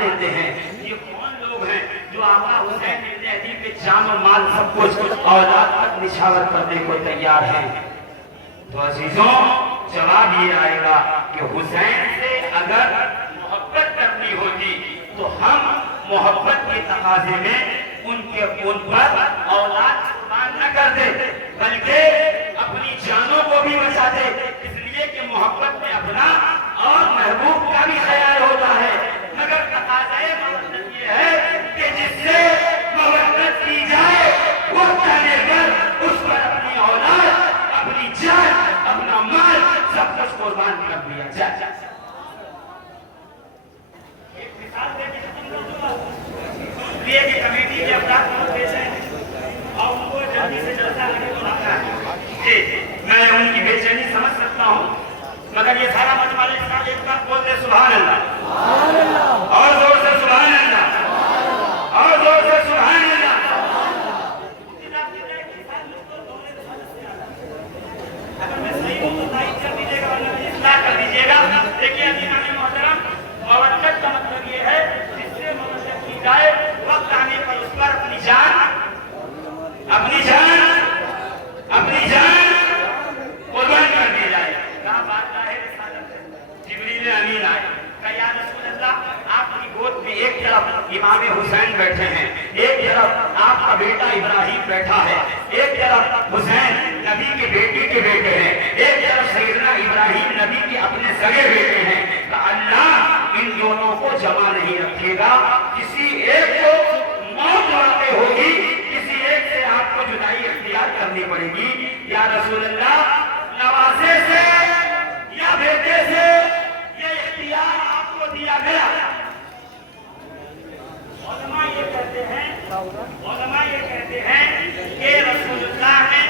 لیتے ہیں. یہ کون لوگ ہیں جو آقا حسین ابن علی کے جان و مال سب کچھ اولاد تک نچھاور کرنے کو تیار ہیں؟ تو عزیزوں جواب یہ آئے گا کہ حسین سے اگر محبت کرنی ہوتی تو ہم محبت کے تقاضے میں ان پر اولاد قربان نہ کر دے بلکہ اپنی جانوں کو بھی بچاتے، اس لیے کہ محبت میں اپنا اور محبوب کا بھی خیال ہوتا ہے. مگر تقاضۂ محبت یہ ہے کہ جس سے محبت کی جائے وہ چاہے پر اس پر اپنی اولاد، اپنی جان، اپنا مال سب کچھ قربان کر دیا جائے. ایک مثال دے کے ختم کر دوں گا. یہ کہ کمیٹی کے افراد بہت پیش ہیں اور ان کو جلدی سے جلسہ لگے تو آتا ہے. میں ان کی بے چینی سمجھ سکتا ہوں، مگر یہ سارا مجمع اس کا ایک بار بول دے سبحان اللہ، اور زور سے سبحان اللہ، اور زور سے سبحان اللہ. اگر میں صحیح ہوں تو تائید کر دیجیے گا، ورنہ اصلاح کر دیجیے گا. دیکھیے عزیزان محترم، مودت کا مطلب یہ ہے جس سے مودت کی جائے، وقت آنے پر اس پر اپنی جان قربان کر دی جائے. کہاں بات ظاہر رسالت ہے. جبریل امین آئے کہ یا رسول اللہ، آپ کی گود میں ایک طرف امام حسین بیٹھے ہیں، ایک طرف آپ کا بیٹا ابراہیم بیٹھا ہے، ایک طرف حسین نبی کے بیٹے کے بیٹے ہیں، ایک طرف سیدنا ابراہیم نبی کے اپنے سگے بیٹے ہیں. کہ اللہ ان دونوں کو جمع نہیں رکھے گا، کسی ایک کو موت واقع ہوگی، کسی ایک سے آپ کو جدائی اختیار کرنی پڑے گی. یا رسول اللہ، نواسے سے یا بیٹے سے یہ اختیار آپ کو دیا گیا. علماء یہ کہتے ہیں کہ رسول اللہ نے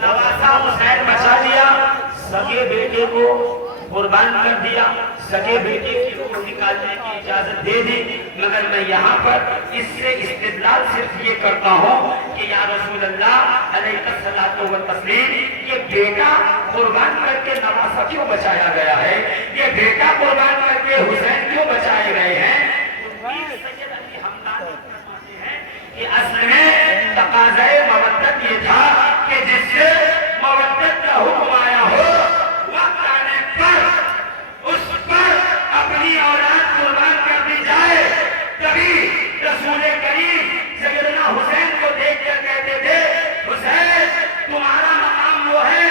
نواسا حسین بچا لیا، سگے بیٹے کو قربان کر دیا، سگے بیٹے کی روح نکالنے کی اجازت دے دی. مگر میں یہاں پر اس سے استدلال صرف یہ کرتا ہوں کہ یا رسول اللہ علیہ الصلوۃ والتسلیم، یہ بیٹا قربان کر کے نواسا کیوں بچایا گیا ہے؟ یہ بیٹا قربان کر کے حسین کیوں بچائے گئے ہیں؟ سید علی حمدانی فرماتے ہیں کہ اصل میں تقاضۂ مودت یہ تھا کہ جس سے مودت کا حکم آیا ہو، وقت آنے پر اس پر اپنی اولاد قربان کر دی جائے. کبھی رسول کریم سیدنا حسین کو دیکھ کر کہتے تھے، حسین تمہارا مقام وہ ہے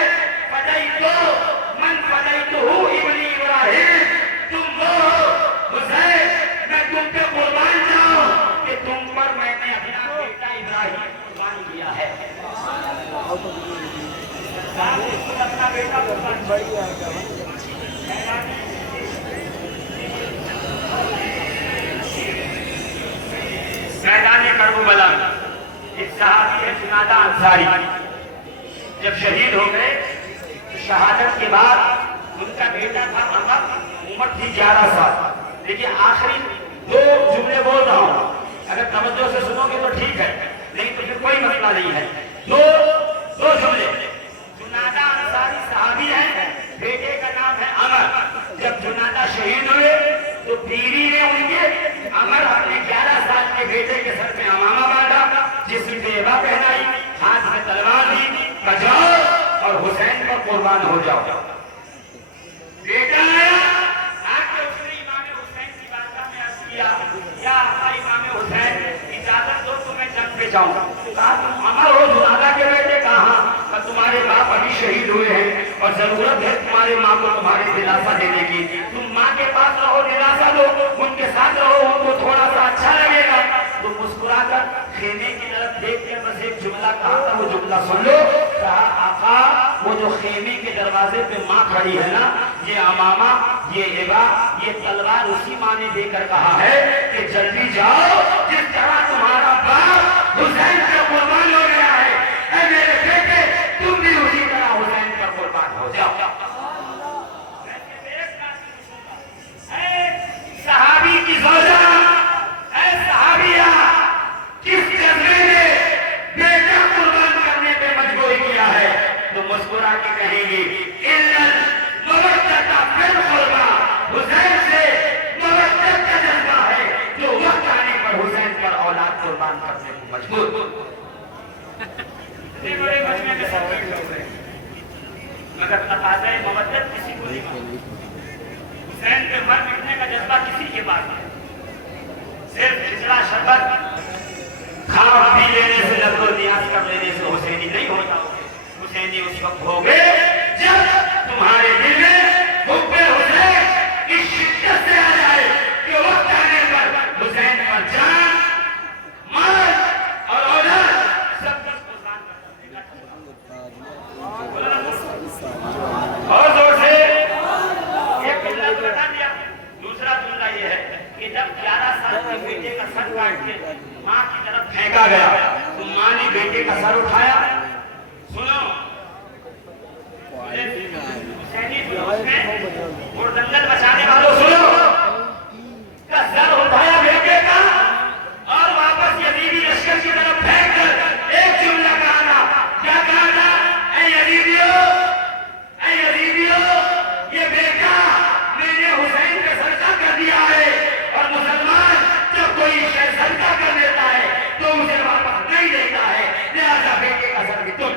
فدیتو من فدیتہ ابن ابراہیم، تم وہ ہو حسین میں تم پہ قربان جاؤں کہ تم پر میں نے اپنا بیٹا ابراہیم قربان کیا ہے. اپنا بیٹا قربان میدان کربلا ایک صحابی ہے جنادہ انصاری، جب شہید ہو گئے شہادت کے بعد ان کا بیٹا تھا عمر تھی 11 سال. لیکن آخری 2 جملے بول رہا ہوں، اگر توجہ سے سنو گے تو ٹھیک ہے، نہیں تو پھر کوئی مسئلہ نہیں ہے. دو جملے. جنادہ انصاری صحابی ہیں، بیٹے کا نام ہے عمر. جب جنادہ شہید ہوئے تو بیوی نے ان کے عمر اپنے 11 سال کے بیٹے کے سر پہ امامہ باندھا، جسم پہ عبا پہنائی، ہاتھ میں تلوار دی، بجاؤ اور حسین پر قربان ہو جاؤ. بیٹا آیا، آ کے اس نے امام حسین کی بارگاہ میں عرض کیا، یا آقا امام حسین اجازت دو تو میں جنگ پہ جاؤں. کہا تم عمر ہو جنادہ کے بیٹے؟ کہاں؟ تمہارے باپ ابھی شہید ہوئے ہیں اور ضرورت ہے تمہاری ماں کو تمہارے دلاسا دینے کی. تم ماں کے پاس رہو، دلاسا دو، ان کے ساتھ رہو، ان کو تھوڑا سا اچھا لگے گا. تو مسکرا کر خیمے کی طرف دیکھ کر بس ایک جملہ کہا تھا، وہ جملہ سن لو. کہا آقا وہ جو خیمے کے دروازے پہ ماں کھڑی ہے نا، یہ امامہ، یہ عبا، یہ تلوار اسی ماں نے دے کر کہا ہے کہ جلدی جاؤ، جس طرح تمہارا باپ حسین کا قربان ہو گیا ہے، اے میرے بیٹے تم بھی اسی طرح حسین پر قربان ہو جاؤ. صحابی کی زوجہ، اے صحابیہ، کس جذبے نے بیٹا قربان کرنے پہ مجبور کیا ہے؟ تو مسکرا کے کہیں گی مودت فی القربہ، حسین سے مودت کا جذبہ ہے جو اتنے بڑے مجمع میں سب بیٹھے ہوئے مگر تقاضۂ مودت کسی کو نہیں معلوم. حسین کے مر مٹنے کا جذبہ کسی کے پاس نہیں. صرف کھچڑا شربت کھا پی لینے سے لب و نیاز کر لینے سے حسینی نہیں ہوتا. حسینی اس وقت ہوگے جب تمہارے دل میں حب حسین کی شدت سے آ جائے کہ وقت آنے پر حسین پر جان مال اور اولاد سب کچھ قربان کر دے گا. اور زور سے ایک جملہ تو بتا دیا. دوسرا جملہ یہ ہے کہ جب 11 سال کے بیٹے کا سر کاٹ کے ماں کی طرف پھینکا گیا تو ماں نے بیٹے کا سر اٹھایا. سنو حسینی جلوس میں اور دنگل بچانے والوں سنو کا سر اٹھایا بیٹے کا اور واپس یزیدی لشکر کی طرف پھینک کر ایک جملہ کہا تھا. کیا کہا تھا؟ اے یزیدیو، اے یزیدیو، یہ بیٹا میں نے حسین کا صدقہ کر دیا ہے اور مسلمان جب کوئی شے صدقہ کر دیتا ہے تو اسے واپس نہیں دیتا ہے. لہذا بیٹے کا سر بھی تم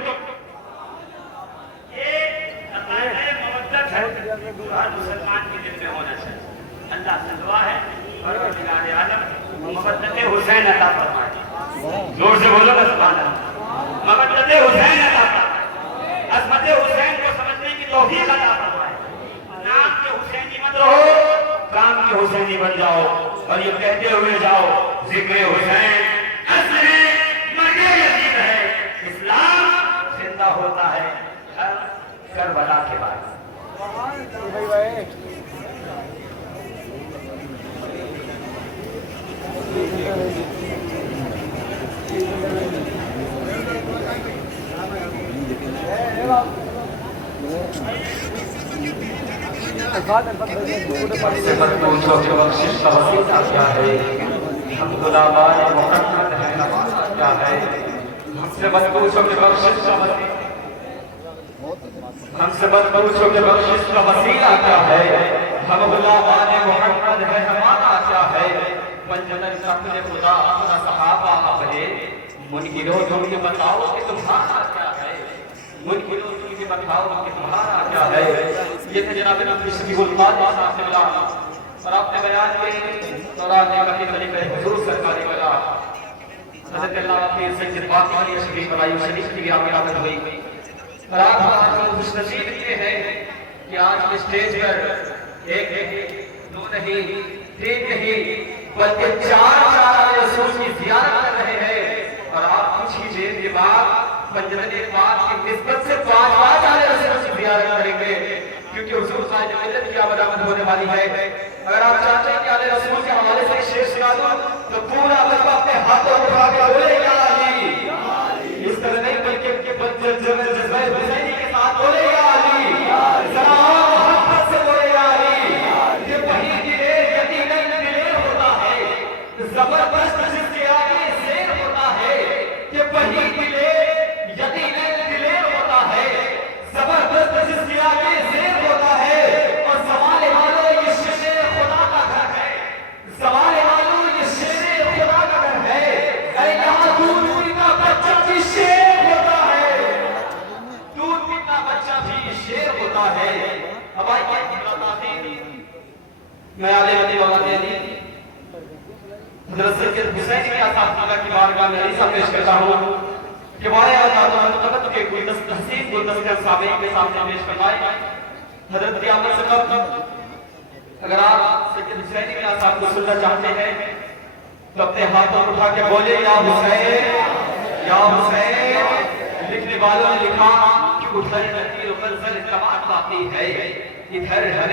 ہر مسلمان کے دل میں ہونا چاہیے. اللہ سے دعا ہے پروردگار عالم مودت حسین عطا فرمائے. زور سے بولو سبحان اللہ. مودت حسین عطا فرمائے. عظمت حسین کو سمجھنے کی توفیق عطا فرمائے. نام کے حسینی مت رہو، کام کے حسینی بن جاؤ اور یہ کہتے ہوئے جاؤ ذکر حسین اصل مرنے یزید ہے. اسلام زندہ ہوتا ہے ہر کربلا کے بعد. پوچھو کہ بخشش کا وسیلہ کیا ہے. الحمدللہ بارے محمد ہے نماز کیا ہے. ہم سے مت پوچھو کہ بخشش کا وسیلہ ہم سے مت پوچھو کہ بخشش کا وسیلہ کیا ہے. ہم اللہ بارے محمد ہے ہمارا کیا ہے. پنجتن سخت خدا اپنا صحابہ اپنے منکروں تم کے بتاؤ کہ تمہارا کیا ہے. منکروں تم کے بتاؤ کہ تمہارا کیا ہے. یہ تھے جناب شفیع القادری صاحب اللہ اور آپ نے بیان کے دوران ایک خلیفہ حضور سرکار والا حضرت اللہ کے سید باقی علی شریف علیہ شریف کی آمد ہوئی. اور آپ ہمارے خوش نصیب یہ ہے کہ آج کے اسٹیج پر ایک نہیں دو نہیں تین نہیں بلکہ چار رسول کی زیارت کر رہے ہیں. اور آپ کچھ ہی دیر کے بعد پنجتن پاک کی نسبت سے 5 رسول کی زیارت کریں گے کیونکہ حضور صاحب ملت کی آمد ہونے والی ہے. اگر آپ چاہتے ہیں کہ آل رسول کے حوالے سے شعر سنا دوں تو پورا طلبہ اپنے ہاتھوں اٹھا کے بولے یا علی. اس طرح نہیں بلکہ جذبہ حسینی کے ساتھ بولے یا علی. سلام محبت سے بولے یا علی. یہ وہی دلیر یقیناً دلیر ہوتا ہے زبردست جس کے آگے زیر ہوتا ہے. یہ وہی دلیر یقیناً دلیر ہوتا ہے زبردست جس کے آگے زیر ہوتا ہے. اور سوال والوں یہ شیر خدا کا گھر ہے. سوال والوں یہ شیر خدا کا گھر ہے. اے یہاں دودھ پیتا بچہ بھی شیر ہوتا ہے. دودھ پیتا بچہ بھی شیر ہوتا ہے. اب آئیے میں آلے مدی والا دے دی حضرت سید حسین کی آساتذہ کی بارگاہ میں عریضہ پیش کرتا ہوں کہ وائے آزاد کے کوئی تحسین گلدستہ صحابہ کے سامنے پیش کرنائے. حضرت کی آمد سے قبل اگر آپ سید حسینی میں آساب کو سننا چاہتے ہیں تو اپنے ہاتھوں اٹھا کے بولے یا حسین یا حسین. لکھنے والوں نے لکھا کہ ادھر نتیر و فلزل زبان باقی ہے ادھر ہر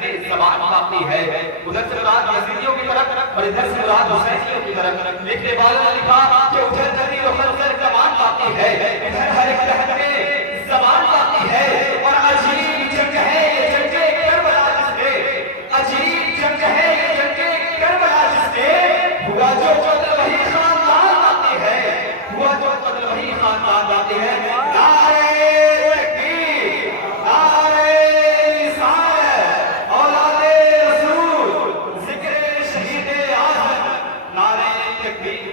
میں زبان باقی ہے. ادھر سے مراد یزیدیوں کی طرف اور ادھر سے مراد حسینیوں کی طرف. لکھنے والوں نے لکھا کہ ادھر نتیر و فلزل زبان باقی ہے ادھر ہر ایک میں زبان باقی ہے. اور عجیب جنگ ہے یہ جنگ کربلا جس نے عجیب جنگ ہے یہ جنگ کربلا جس نے ہوا جو قتل وہی خاندان باقی ہے ہوا جو قتل وہی خاندان باقی ہے. نعرہ تکبیر نعرہ رسالت اولاد رسول ذکر شہید اعظم نعرہ تکبیر.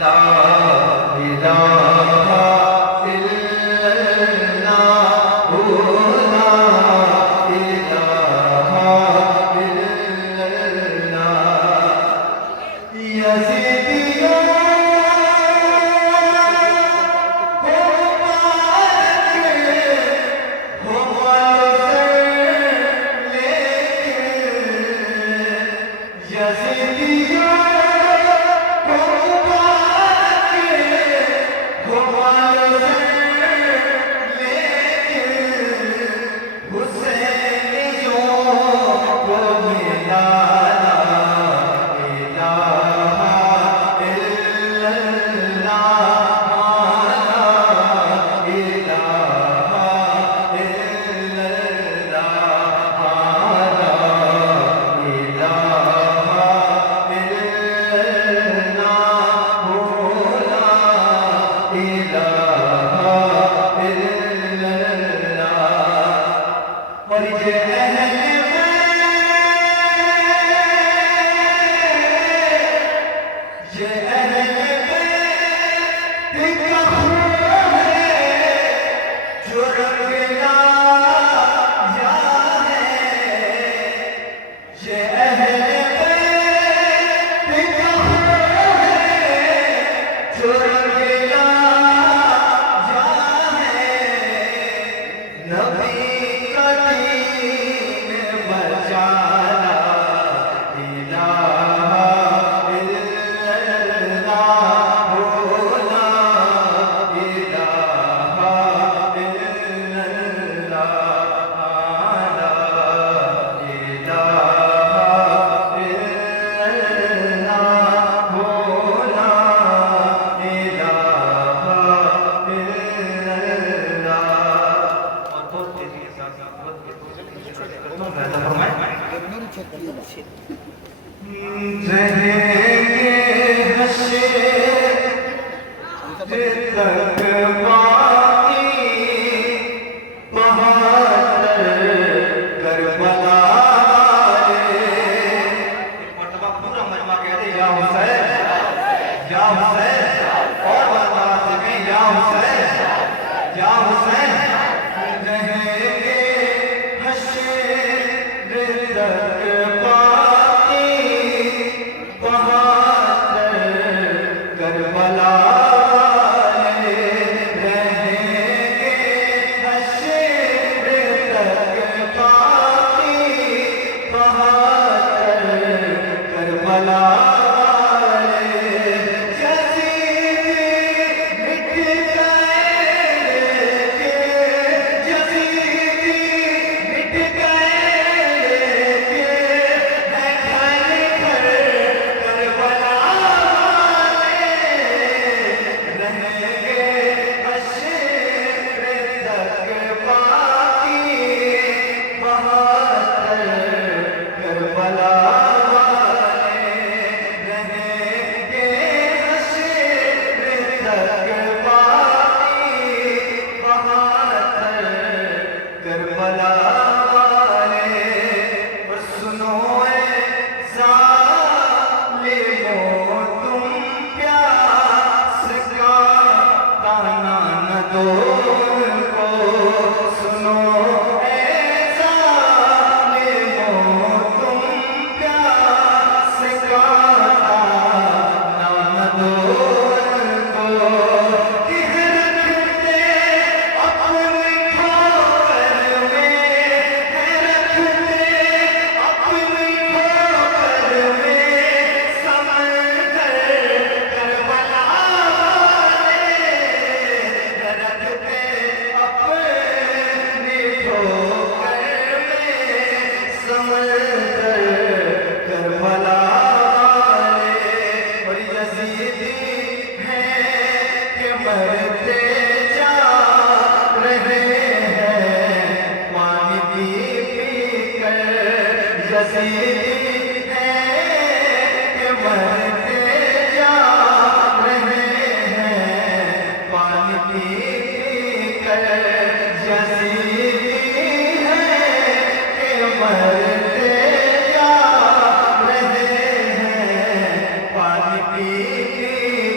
لا الہ الا اللہ لا الہ الا اللہ یزیدیوں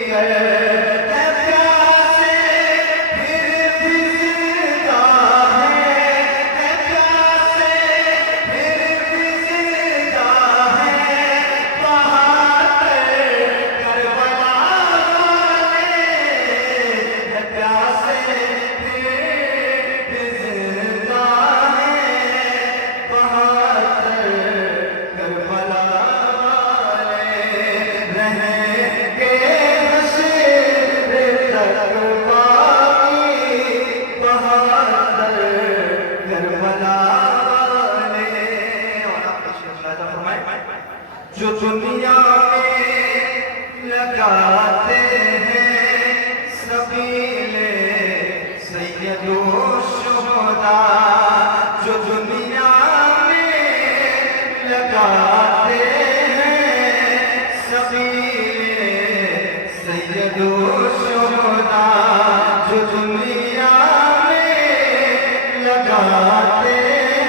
کر سید الشہداء جو دنیا میں لگاتے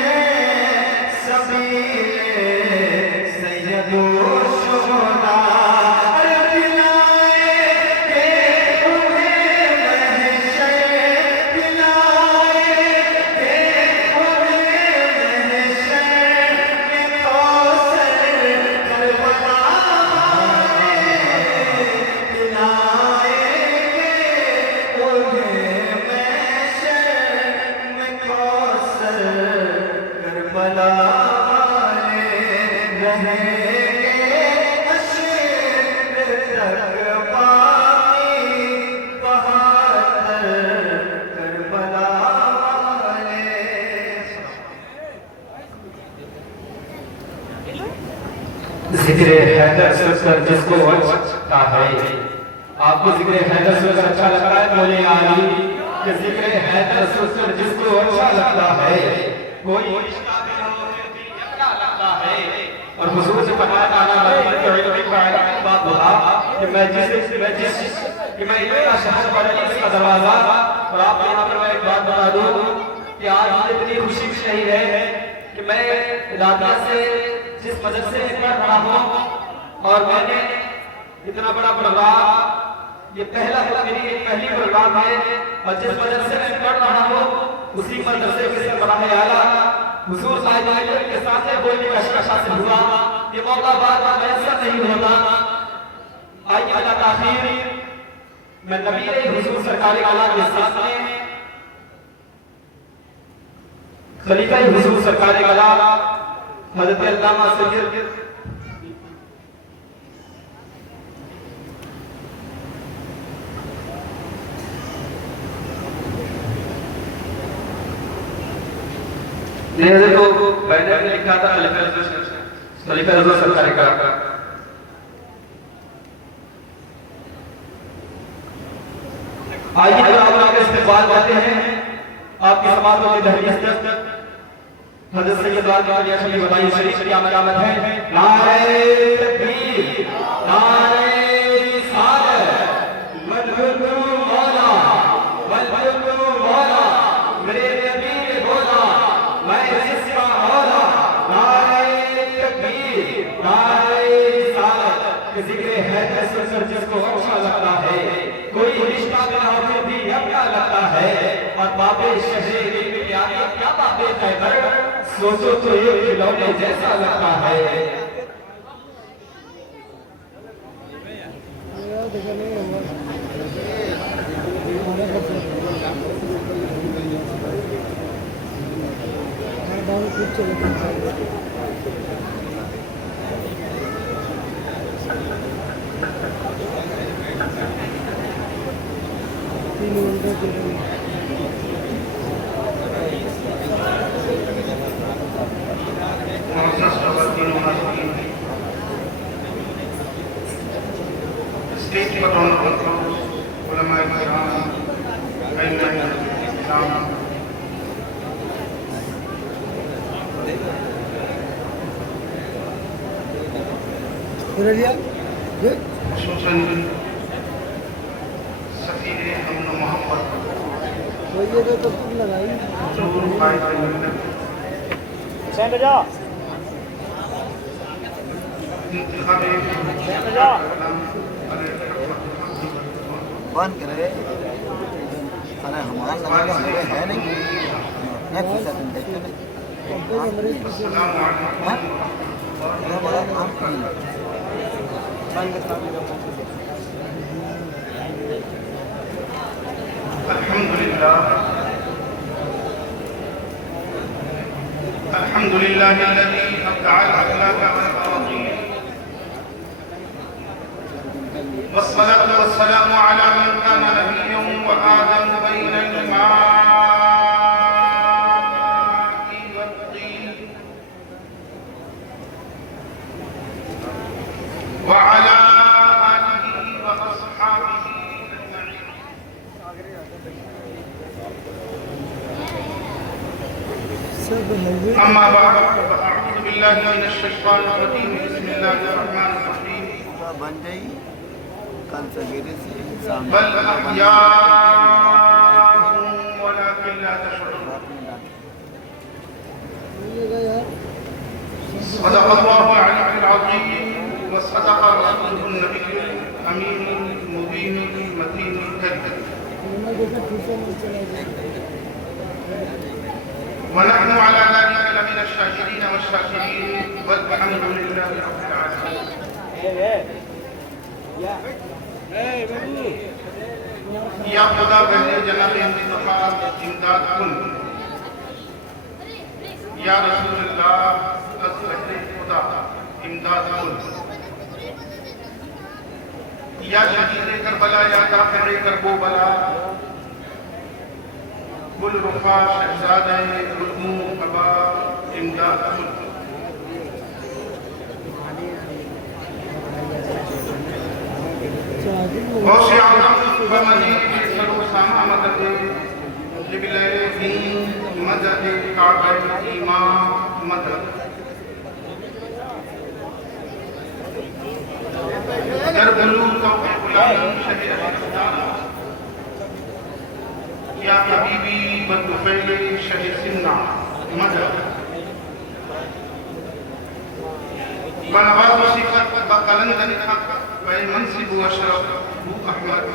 ہیں سبیل سید الشہداء ذکر حیدر سن کر جس کو اچھا ہے، آپ کو ذکر حیدر سن کر اچھا لگتا ہے؟ بولے آلی کہ ذکر حیدر سن کر جس کو اچھا لگتا ہے، کوئی رشتہ بھی ہو پھر بھی اچھا لگتا ہے۔ اور حضور سے فرمایا تعالیٰ کہ بات بولا کہ میں اتنا شہر پڑھ اس کا دروازہ، اور آپ یہاں پر میں ایک بات بتا دوں کہ آج مجھے اتنی خوشی بھی نہیں ہے کہ میں ارادہ سے جس مدرسے میں پڑھ رہا ہوں، اور میں نے اتنا بڑا پروگرام، یہ پہلی پروگرام ہے، اور جس مدرسے میں پڑھ رہا ہوں اسی مدرسے کے سربراہ اعلیٰ حضور صاحب کے سامنے بولنے کا شرف حاصل ہوا۔ یہ موقع بار بار میسر نہیں ہوتا۔ آئیے بلا تاخیر میں نبی حضور سرکار اعلیٰ کے سامنے خلیفہ حضور سرکار اعلیٰ حضرت علامہ سید نے تو بینر میں لکھا تھا خلیفہ حضور سرکار اعلیٰ۔ آئیے آپ کے استقبال کرتے ہیں، آپ کی سماعتوں کی دہلیز تک حضرت سید علیہ علیہ وسلم شریف کی آمد ہے۔ نعرہ تکبیر، نعرہ رسالت، والحق مولا، والحق مولا، میرے نبی نے بولا میں جس کا مولا۔ نعرہ تکبیر، نعرہ رسالت، کہ ذکر حیدر سن کر جس کو اچھا لگتا ہے، کوئی رشتہ نہ ہو پھر بھی اچھا لگتا ہے۔ اور باب شہر کیا باب خیبر، سوچو تو یہ کھلونے جیسا لگتا ہے۔ اسٹیج پر علماء کرام، ائمہ اسلام، خصوصاً سفیر امن و محبت حضور قائد ملت انتخاب بند کرے ارے ہمارا لگا ہے نہیں میں پوچھا تم دیکھتے نہیں السلام علیکم بڑا کام نہیں الحمد لله الذي أبدع الأخلاق والأراضين، والصلاة والسلام على من كان نبيا وآدم بين الماء والطين، وعلى آله وأصحابه أجمعين۔ أما بعد فأعوذ بالله من الشيطان الرجيم، بسم الله الرحمن الرحيم۔ بن جائی کل سویرے سے بل أحياء ولكن لا تشعرون. صدق الله العلي العظيم وصدق رسوله النبي الأمين المبين المتين الكريم. ونحن على ذلك لمن الشاكرين والشاكرين والحمد لله رب العالمين. یا خدا بہنے جناب انتخاب امداد کن، یا رسول اللہ از بہنے خدا امداد کن، یا شہید کربلا یا دافع کربوبلا گل رخا شہزادہ گلمو ابا امداد کن. غوث اعظم بمدی سر و سامہ مدد جبل دین مدد کعبہ ایمان مدد در بلوغ توفیق العالم شہر افغانستان یا حبیبی بدفعل شہر سنہ مدد بنواز و صفت بقلند نخط بے منصب و اشرف بو احمد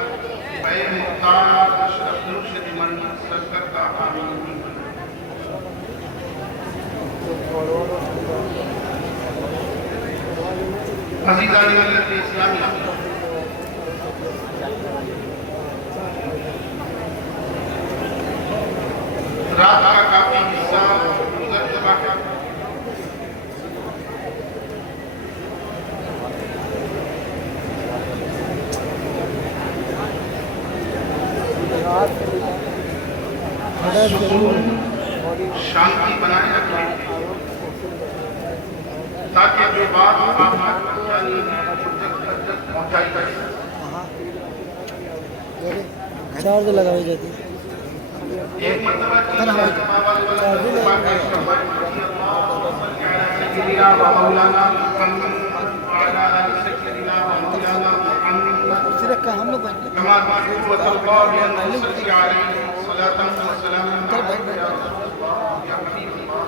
بے مختار اشرف مرشد من سرکردہ آمین. عزیزان ملت اسلامیہ، رات کا کافی حصہ گزر چکا ہے. سکون شانتی بنائے رکھیں تاکہ جو بات آمد پہنچانی پہنچائی جائے. چارج لگائی جاتی ایک مرتبہ کی سیدنا و مولانا محمد وعلى آل سيدنا ومولانا محمد صرف ہم لوگ كما تحب وترضى بأن نصلي عليه صلاة وسلاما يا رسول الله يا حبيب الله.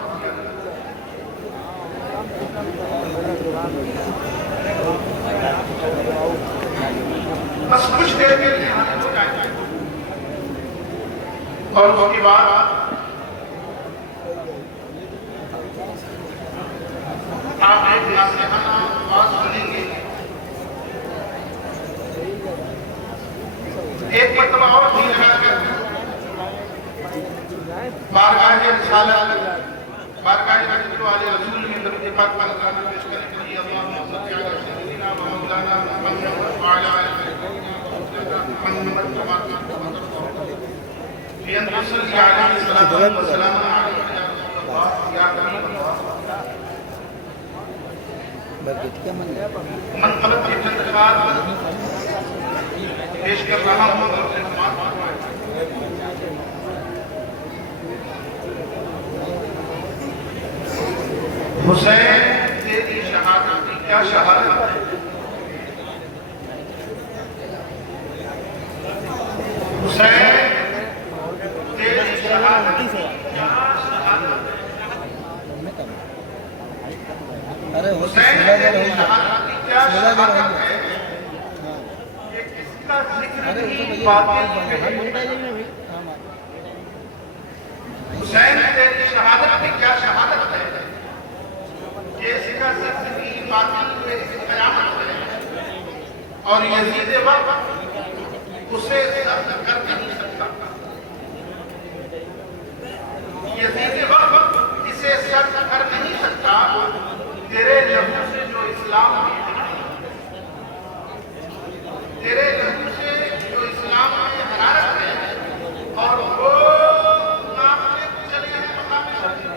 بس کچھ دیر کے لیے حاضر ہو جائیں اور اس کے بعد آپ ایک ناصحانہ بات سنیں گے. ایک مرتبہ اور بھی لگا کر بارگاہ رسالت بارگاہ رسول علیہ رسول میں درود پاک پر نظرانہ پیش کرنے کے لیے اللہم صلی علی سیدنا و مولانا محمد وعلی آل سیدنا محمد کما بأن تصلی علیہ صلاة وسلام علیہ یا رسول اللہ یا حبیب اللہ. منقبت کے چند خات پیش کر رہا ہوں اور اپنے سماعت فرمائیں. حسین تیری شہادت کی کیا شہادت ہے؟ حسین تیری شہادت کی کیا شہادت ہے؟ حسین تیری شہادت کی کیا شہادت ہے؟ یہ کس کا ذکر نہیں باطل کہیں. حسین تیری شہادت کی کیا شہادت ہے؟ جیسے کا سرزمین باطل میں قیامت ہے اور یزید وقت اسے سرد کر نہیں سکتا. یزید وقت اسے سرد کر نہیں سکتا. تیرے لہو سے جو اسلام میں تیرے لہو سے جو اسلام میں حرارت ہے اور وہ ناپنے کو چلے ہیں مقام شرعی.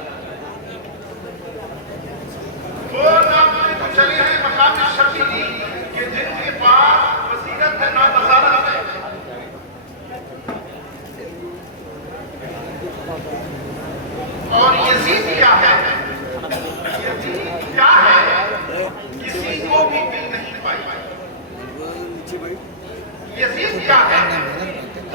وہ ناپنے کو چلے ہیں مقام شرعی کہ جن کے پاس بصیرت ہے نہ بصارت ہے.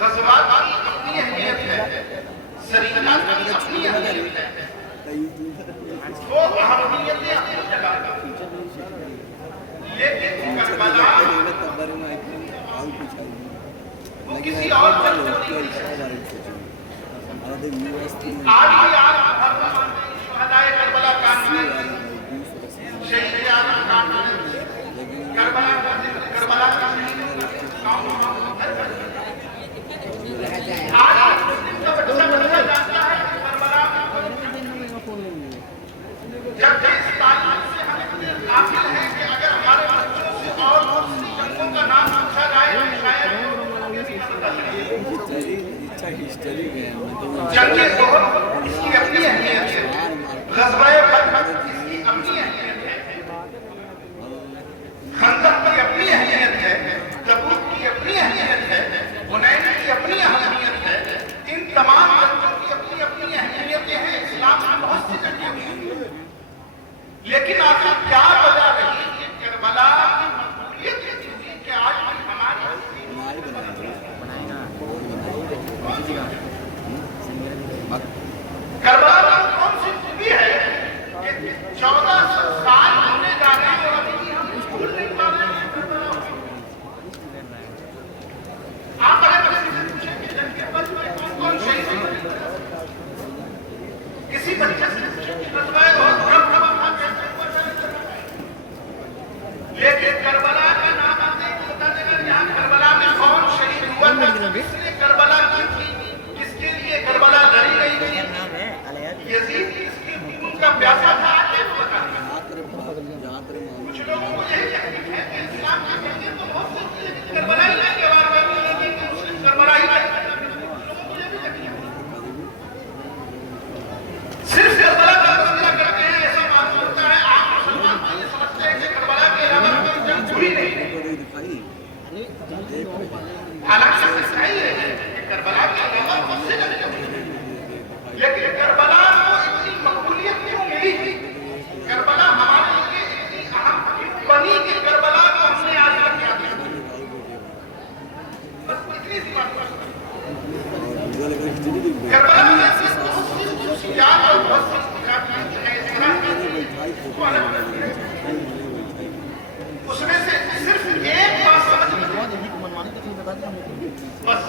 غزوات کی اپنی اہمیت ہے، سریات کی اپنی اہمیت ہے، وہ اہمیتیں اپنی جگہ لیکن کربلا وہ کسی اور جگہ نہیں ہے۔ آج بھی آپ شہدائے کربلا کامل شہید اعظم کامل کربلا کا شہید آج کا بچہ جانتا ہے کہ کربلا جب اس تعلیم سے ہم قابل ہیں کہ اگر ہمارے بچوں سے اور دوسری جنگوں کا نام پوچھا جائے تو شاید جنگیں بہت اس کی اپنی اہمیت ہے، غزوہ بدر اس کی اپنی اہمیت ہے، خندق کی اپنی اہمیت ہے، تبوک کی اپنی اہمیت ہے، حنین کی اپنی اہمیت ہے، ان تمام جنگوں کی اپنی اپنی اہمیتیں ہیں۔ اسلام میں بہت سی جنگیں ہوئی، لیکن آخر کیا وجہ رہی کہ کربلا کی مقبولیت یہ تھی کہ آج بھی ہماری کربلا میں کون سی خوبی ہے کہ 1400 سال ہونے جا رہے ہیں اور ابھی بھی ہم بھول نہیں پا رہے ہیں کربلا۔ آپ اگر کسی سے پوچھیں کہ جنگ کے وقت میں کون کون شہید ہوئے، کسی بچے سے پوچھیں کہ غزوہ احد کیسے ہوا، لیکن کربلا کا نام آتے ہی پتہ چلا یہاں کربلا میں کون شہید ہوا تھا، کس نے کربلا کی تھی، کس کے لیے کربلا لڑی گئی تھی، یزید کس کے خون کا پیاسا تھا، یہ پتہ نہیں۔ کچھ لوگوں کو یہی تحقیق ہے کہ اسلام کی جنگیں تو بہت سی تھی لیکن کربلا ہی نہیں کے بارے میں کربلا ہی نہیں، لوگوں کو یہ بھی تحقیق ہے۔ صرف کربلا کا تذکرہ کرتے ہیں ایسا معلوم ہوتا ہے عام مسلمان تو یہ سمجھتے ہیں کہ کربلا کے علاوہ کوئی جنگ ہوئی نہیں، حالانکہ سچائی ہے کہ کربلا کے علاوہ بہت سی جنگیں ہوئی، لیکن کربلا کو اتنی مقبولیت کیوں ملی، کربلا ہمارے لیے اتنی اہم کیوں بنی کہ کربلا کو ہم نے آج تک یاد کیا، بس اتنی سی بات ہے۔ کربلا میں ایسی بہت سی خصوصیات اور بہت سی اس میں سے صرف ایک بات سمجھ بس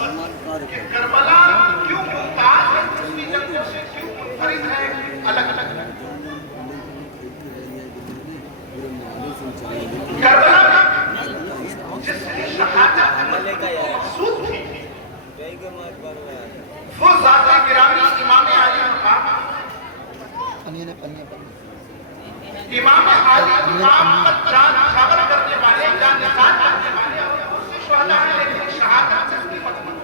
کہ کربلا کیوں ممتاز ہے، دوسری جنگوں سے کیوں منفرد ہے، الگ الگ کربلا میں جس کی شہادت مقصود تھی وہ ذات گرامی امام علی مقام، امام علی مقام پر جان خبر کرنے والے، جان نثار کرنے والے اور بہت سے شہداء ہیں، لیکن شہادت جس کی مقصود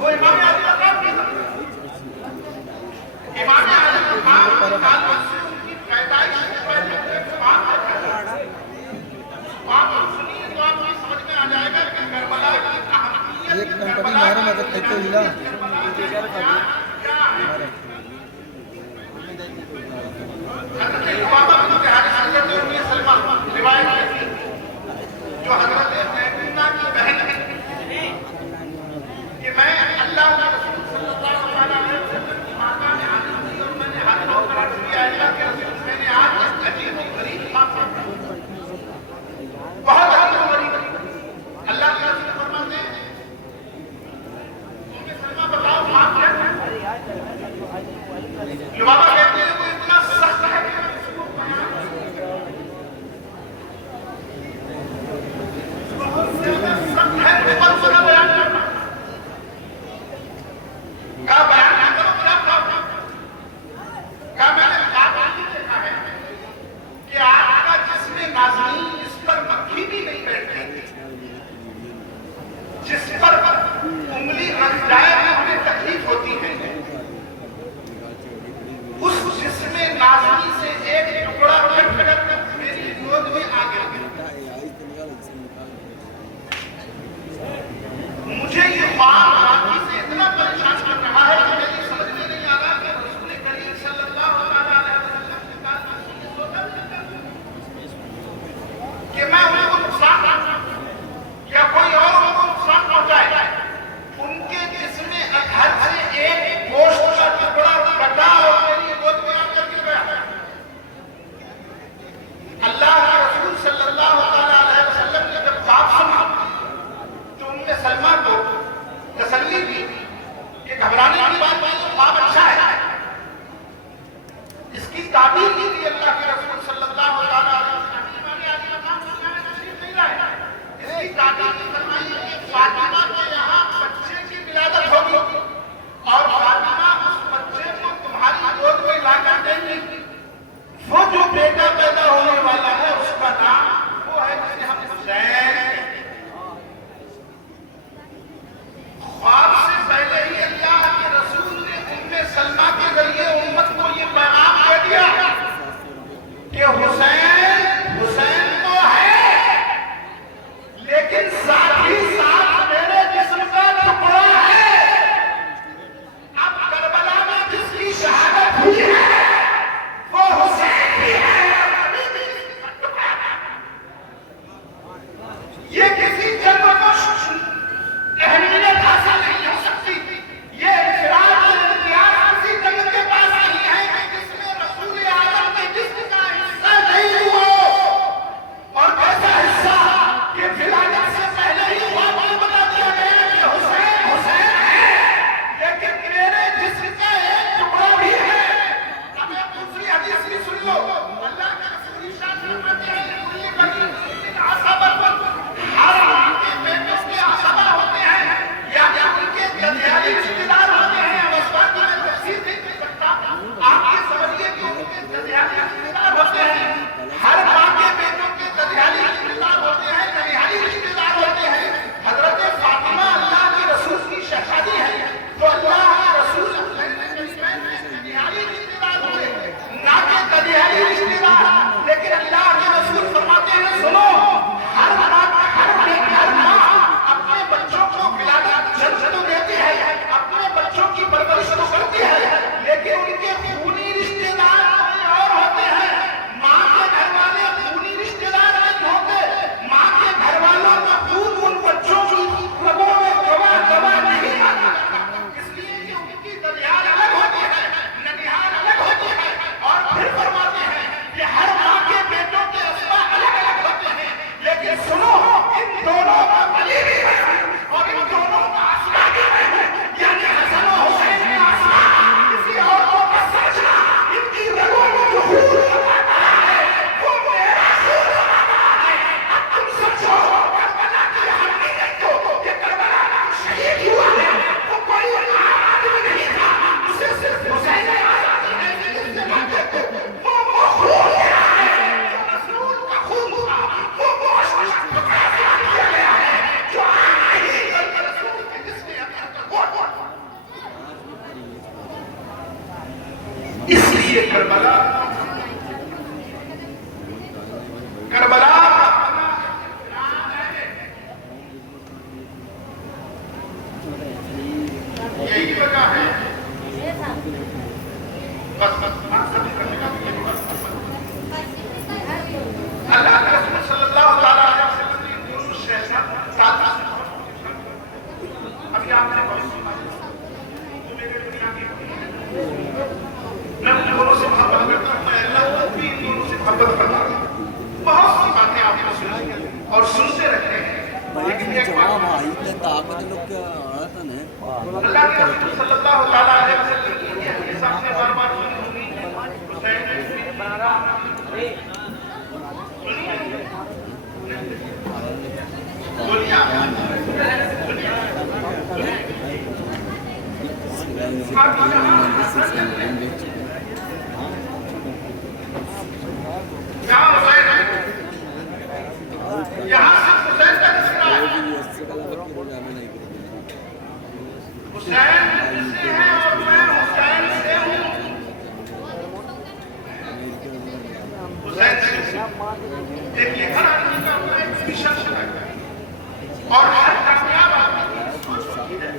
وہ امام علی مقام نہیں تھا۔ امام علی مقام تعلق سے ان کی پیدائش سے پہلے آپ سنیے تو آپ کو سمجھ میں آ جائے گا کہ کربلا کی اہمیت، کربلا حضرت لبابہ بنت حارث حضرت ام سلمہ روایت ہے جو حضرت میمونہ کی بہن ہے کہ میں اللہ کے رسول صلی اللہ علیہ وسلم کی ماتا میں حاضر ہوئی اور میں نے ہاتھ ہو کر عرض کیا اللہ کے رسول میں نے آج ایک عجیب و غریب بات سمجھا، بہت عجیب و غریب۔ اللہ کے رسول فرماتے ہیں ام سلمہ بتاؤ بات کیا ہے؟ لبابہ کہتے ہیں وہ اتنا سخت ہے کہ میں اس کو بہت زیادہ سخت ہے کہ بہت زیادہ بیان کرنا کہا بیان نہ کرو بلا کھاؤ، کہا میں نے بات نہیں دیکھا ہے کہ آپ کا جسم نازنین جس پر مکھی بھی نہیں بیٹھتی، جس پر انگلی رکھ جائے تو ہمیں تکلیف ہوتی ہے، اس جسم نازنی سے ایک ٹکڑا کٹ کر میری گود میں آ گیا۔ مجھے یہ بات باقی سے اتنا پریشان کر رہا ہے کہ میری سمجھ میں نہیں آ رہا کہ رسول کریم صلی اللہ علیہ وسلم کے تعلق سے یہ سوچا اس کی تعبیر کی بھی اللہ کے رسول صلی اللہ علیہ وسلم تشریف نہیں لائے. اس کی تعبیر کی فرمائی کہ فاطمہ کے یہاں بچے کی ولادت ہوگی اور فاطمہ اس بچے کو تمہاری گود میں لا کر دیں گی. وہ جو بیٹا پیدا ہونے والا ہے اس کا نام وہ ہے جسے ہم حسین. خواب سے پہلے ہی اللہ کے رسول نے سلمہ کے ذریعے امت کو یہ پیغام دے دیا کہ حسین تو ہے لیکن ساتھ ہی ساتھ میرے جسم کا ٹکڑا ہے. اب کربلا میں جس کی شہادت ہوئی ہے وہ حسین بھی ہے. یہ کسی جنگ کو اہمیت حاصل نہیں ہو سکتی. یہ انفراد اور امتیاز کسی جنگ کے پاس نہیں ہے کہ جس میں رسول اعظم کے جسم کا حصہ نہیں ہو. اور ایسا حصہ کہ ولادت سے پہلے ہی واقعی بتا دیا گیا کہ حسین حسین ہے لیکن میرے جسم کا ایک ٹکڑا بھی ہے. اب ایک دوسری حدیث بھی سن لو. اللہ کے رسول ارشاد فرماتے ہیں ہر ماں کے بیٹوں کے عصبہ ہوتے ہیں یا ان کے جدیالی رشتے دار ہوتے ہیں. اس بات کی میں تفصیل نہیں کر سکتا. آپ یہ سمجھیے کہ ان کے جدیالی رشتے دار ہوتے ہیں. ہر ماں کے بیٹوں کے جدیالی رشتے دار ہوتے ہیں, جدیالی رشتے دار ہوتے ہیں. حضرت فاطمہ اللہ کے رسول کی شہزادی ہے تو اللہ کے رسول جدیالی رشتے دار ہوتے ہیں نہ کہ جدیالی رشتے دار. لیکن اللہ کے رسول فرماتے ہیں سنو, ہر ماں اپنے بچوں کو ولادت جنم تو دیتی ہے, اپنے بچوں کی پرورش تو کرتی ہے, لیکن ان کے خونی رشتے دار کوئی اور ہوتے ہیں. ماں کے گھر والے خونی رشتے دار نہیں ہوتے. ماں کے گھر والوں کا خون ان بچوں کی رگوں میں گواہ نہیں آتا. اس لیے کہ ان کی دریال الگ ہوتی ہے, ننیال الگ ہوتی ہے. اور پھر فرماتے ہیں کہ ہر ماں کے بیٹوں کے اسبا الگ الگ ہوتے ہیں. لیکن سنو, ان دونوں کا ولی بھی ہے اور ان دونوں کا اسما بھی ہے. یعنی حسن و حسین کا اسما کسی اور کو مت سمجھنا. ان کی رگوں میں جو خون بہتا ہے وہ میرا خون بہتا ہے. اب تم سمجھو کربلا کی اہمیت کو کہ کربلا میں شہید ہوا ہے وہ کوئی عام آدمی نہیں تھا. اسے صرف حسین آزادی ہے جس سے مانتے تھے. وہ خون کیا ہے جو رسول کا خون تھا, وہ گوشت ٹکڑا کیا گیا ہے جو آنا ہی رسول کے جسم کے اندر کا گوشت. اس لیے کربلا یہی وجہ ہے. بس اللہ کے رسول صلی اللہ علیہ وسلم نے دونوں شہزادہ ابھی آپ نے بہت سنا تو میرے دنیا کی میں ان دونوں سے محبت کرتا ہوں. میں اللہ بھی ان دونوں سے محبت کرتا ہوں. بہت سی باتیں آپ نے سنی اور سنتے رہتے ہیں. لیکن ایک بات اللہ کے رسول صلی اللہ علیہ وسلم یہ سب سے بار بار سنی ہوگی. حسین یہاں سے حسین کا ذکر ہے. حسین سے ہے اور میں حسین سے ہوں. حسین سے دیکھیے ہر آدمی کا اپنا ایک مشن ہے اور ہر کامیاب آدمی کی سوچ ہوتی ہے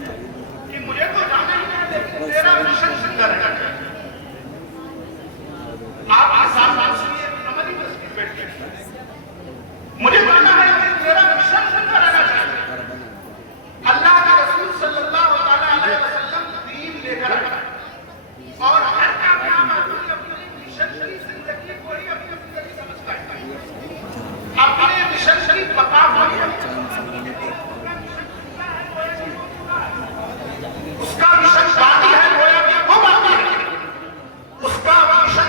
کہ مجھے تو جانا ہی ہے لیکن میرا مشن زندہ رہنا چاہیے. آپ آسان بات سنیے, عملی تصویر بیٹھ کے مجھے جانا ہے لیکن میرا مشن زندہ رہنا چاہیے. اللہ کے رسول صلی اللہ علیہ وسلم دین لے کر آئے اور ہر کامیاب آدمی اپنی مشن شریف زندگی کو ہی اپنی زندگی سمجھتا ہے. اپنے مشن شریف بتا ہوئی اس کا مشن باقی ہے, وہ باقی ہے. اس کا مشن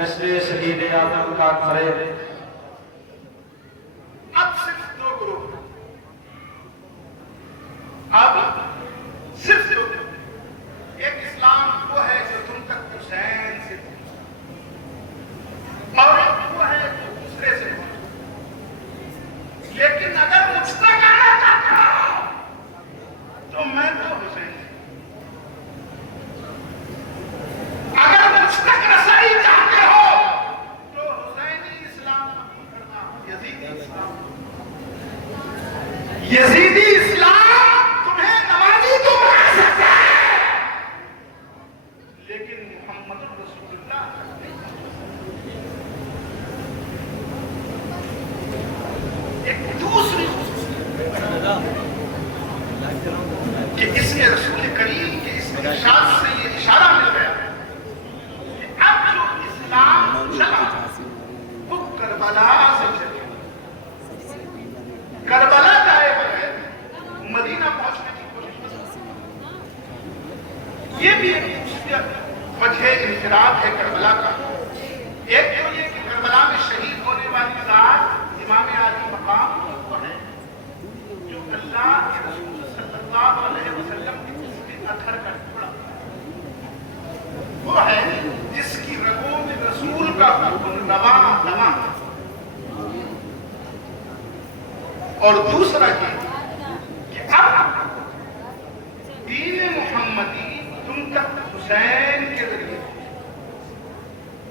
جشن شہید اعظم کا فریب اب صرف دو گروہ ہیں، اب صرف دو گروہ، ایک اسلام وہ ہے جو تم تک حسین سے اور ایک وہ ہے جو دوسرے سے، لیکن اگر مجھ تک آنا چاہتے ہو تو میں تو حسین سے، اگر مجھ تک رسائی چاہتے ہو تو حسینی اسلام قبول کرنا، یزیدی اسلام، یزیدی اسلام تمہیں نمازی تو بنا سکتا ہے لیکن محمد رسول اللہ ایک دوسری کہ اس میں رسول کریم کے اس ارشاد سے یہ اشارہ مل گیا کہ اب جو اسلام چلا وہ کربلا سے چلے، کربلا جائے بغیر مدینہ پہنچنے کی کوشش کی، یہ بھی ایک وجہ انفراد ہے کربلا کا۔ ایک تو یہ کہ کربلا میں شہید ہونے والی ذات امام علی مقام وہ ہے جو اللہ کے رسول صلی اللہ علیہ وسلم کی تصویر اثر کا ٹکڑا، وہ ہے جس کی رگوں میں رسول کا خون رواں رواں، اور دوسرا یہ کہ اب دین محمدی تم تک حسین کے ذریعے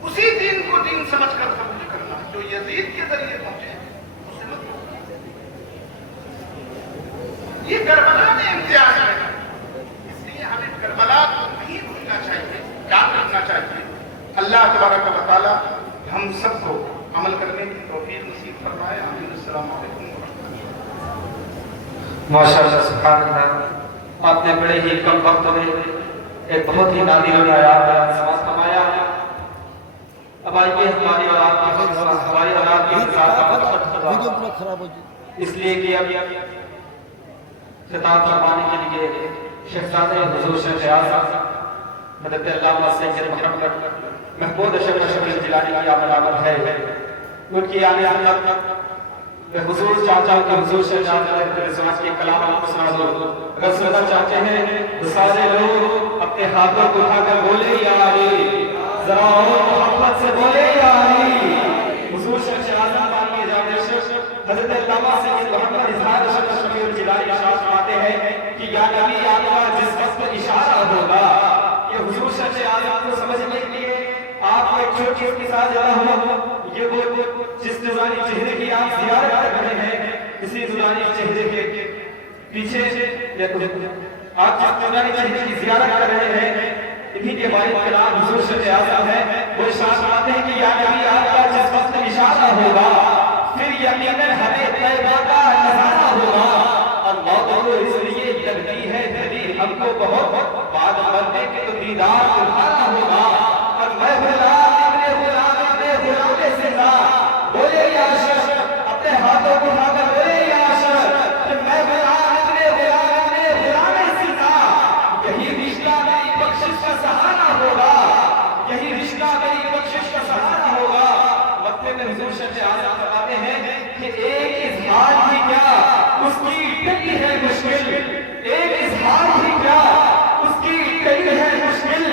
اسی دین کو دین سمجھ کر قبول کرنا، جو یزید کے ذریعے پہنچے اسے مت کرنا۔ یہ کربلا میں امتیاز ہے، اس لیے ہمیں کربلا کو نہیں بھولنا چاہیے، یاد رکھنا چاہیے۔ اللہ تبارک و تعالی ہم سب کو عمل کرنے کی توفیق نصیب فرمائے، آمین۔ السلام علیکم۔ ماشاءاللہ سبحان اللہ، آپ نے بڑے ہی کم وقت میں ایک بہت ہی نادر الحیات بیان سماعت فرمایا۔ اب آئیے ہماری اور آپ کی ہماری اور آپ کی ویڈیو پورا خراب ہو جائے، اس لیے کہ اب خطاب فرمانے کے لیے شہزادہ حضور شیخ اعظم حضرت علامہ سید محمد محمود اشرف شکیل جیلانی کی آمد ہے۔ ان کی آنے میں حضور چاچا کے حضور شیخ اعظم کے سماج کے کلام المسناد اگر سننا چاہتے ہیں تو سارے لوگ اپنے ہاتھوں کو اٹھا کر بولے یا علی، ذرا اور محبت سے بولے یا علی۔ حضور شیخ اعظم کی جانب حضرت علامہ سید محمد اظہار اشرف شکیل جیلانی ارشاد فرماتے ہیں کہ یا نبی آقا جس وقت اشارہ ہوگا کہ حضور شیخ اعظم کو سمجھنے کے لیے آپ کو ایک چھوٹی سی مثال دیتا ہوں، یہ وہ جس نورانی چہرے کی آپ زیارت کر رہے ہیں، اسی نورانی چہرے کے پیچھے آپ جس نورانی چہرے کی زیارت کر رہے ہیں، انہی کے بارے کلام حضور شیخ اعظم ہے۔ وہ ارشاد فرماتے ہیں کہ یا نبی آقا جس وقت اشارہ ہوگا پھر یقیناً ہمیں طیبہ کا نظارہ ہوگا، اللہ کو اس لیے لگتی ہے دلی ہم کو بہت بعد بندے کے تو دیدار تمہارا ہوگا، اور میں غلام ابن غلام ابن غلام زندہ بولے یا اشرف، اپنے ہاتھوں کو اٹھا کر بولے یا اشرف کہ میں غلام ابن غلام ابن غلام زندہ، یہی رشتہ میری بخشش کا سہارا ہوگا، یہی رشتہ میری بخشش کا سہارا ہوگا۔ مکے میں حضور شیخ اعظم فرماتے ہیں کہ ایک اظہار ہی کیا اس کی کئی ہے مشکل، ایک اظہار ہی کیا اس کی کئی ہے مشکل،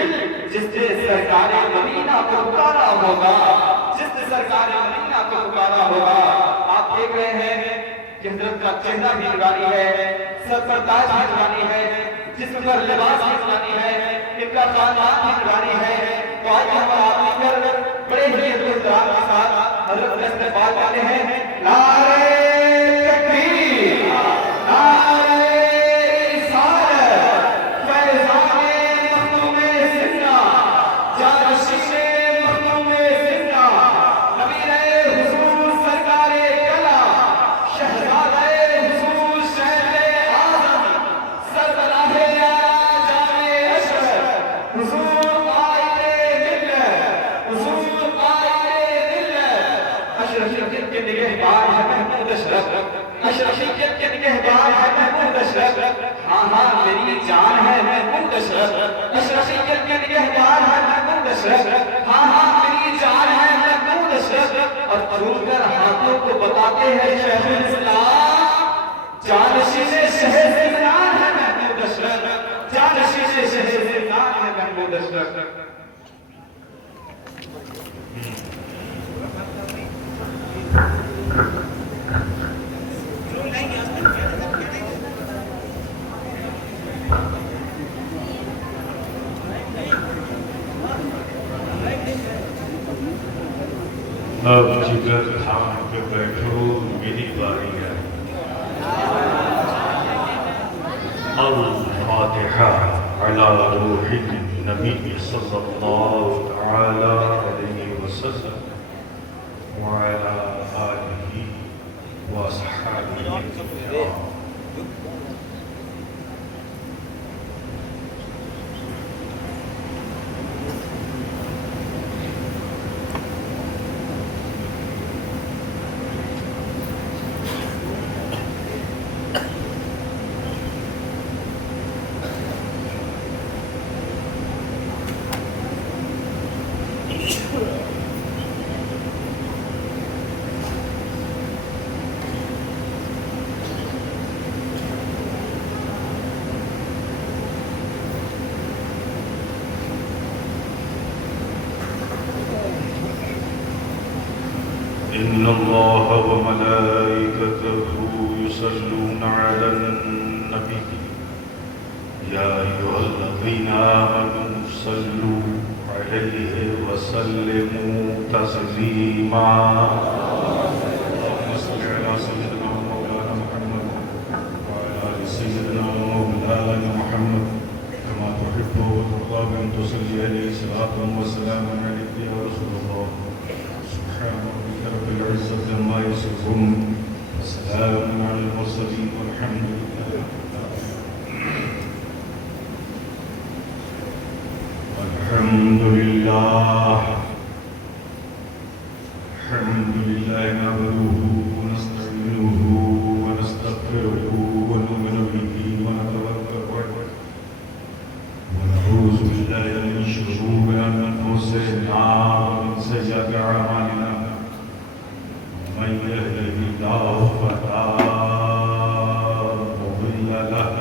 جس نے سرکار مدینہ کو پکارا ہوگا، جس نے سرکار مدینہ کو پکارا ہوگا۔ آپ دیکھ رہے ہیں کہ حضرت کا چہرہ بھی نورانی ہے، سر پر تاج بھی نورانی ہے، جسم پر لباس بھی نورانی ہے، ان کا خاندان بھی نورانی ہے۔ تو آئیے ہم آپ مل کر بڑے ہی احترام کے ساتھ حضرت کا استقبال کرتے ہیں۔ نعرہ تکبیر، نعرہ رسالت، فیضان مخدوم زندہ، جانشین مخدوم زندہ، امیر حضور سرکار کلا، شہزادہ حضور شیخ اعظم، سربراہ اعلیٰ جامع اشرف، حضور قائد ملت، حضور قائد ملت، اشرفیت کے نگہبان ہے محمود اشرف، اشرفیت کے نگہبان ہے محمود اشرف، ہاں ہاں میری جان ہے محمود اشرف، اشرفیت کے نگہبان ہے محمود اشرف، ہاں ہاں میری جان اور چھوڑ کر ہاتھوں کو بتاتے ہیں شیخ الاسلام جانشین شہر زندان ہے محمود اشرف، جانشین شہر زندان ہے محمود اشرف۔ اب جگر تھام کے بیٹھو میری باری ہے۔ الفاتحہ علی روح النبی صلی اللہ تعالی علیہ وسلم وعلی آلہ وصحبہ الکرام۔ إن الله وملائكته يصلون على النبي يا أيها الذين آمنوا صلوا عليه وسلموا تسليما اللهم صل على سيدنا ومولانا محمد وعلى آل سيدنا ومولانا محمد كما تحب وترضى بأن تصلي عليه صلاة وسلاما عليك يا رسول الله سبحان ربك رب العزة عما يصفون وسلام على المرسلين والحمد لله رب العالمين الحمد لله نعبده ونستعينه ونستغفره ونؤمن به ونتوكل عليه ونعوذ بالله من شرور أنفسنا ومن سيئات أعمالنا من يهده الله فلا مضل له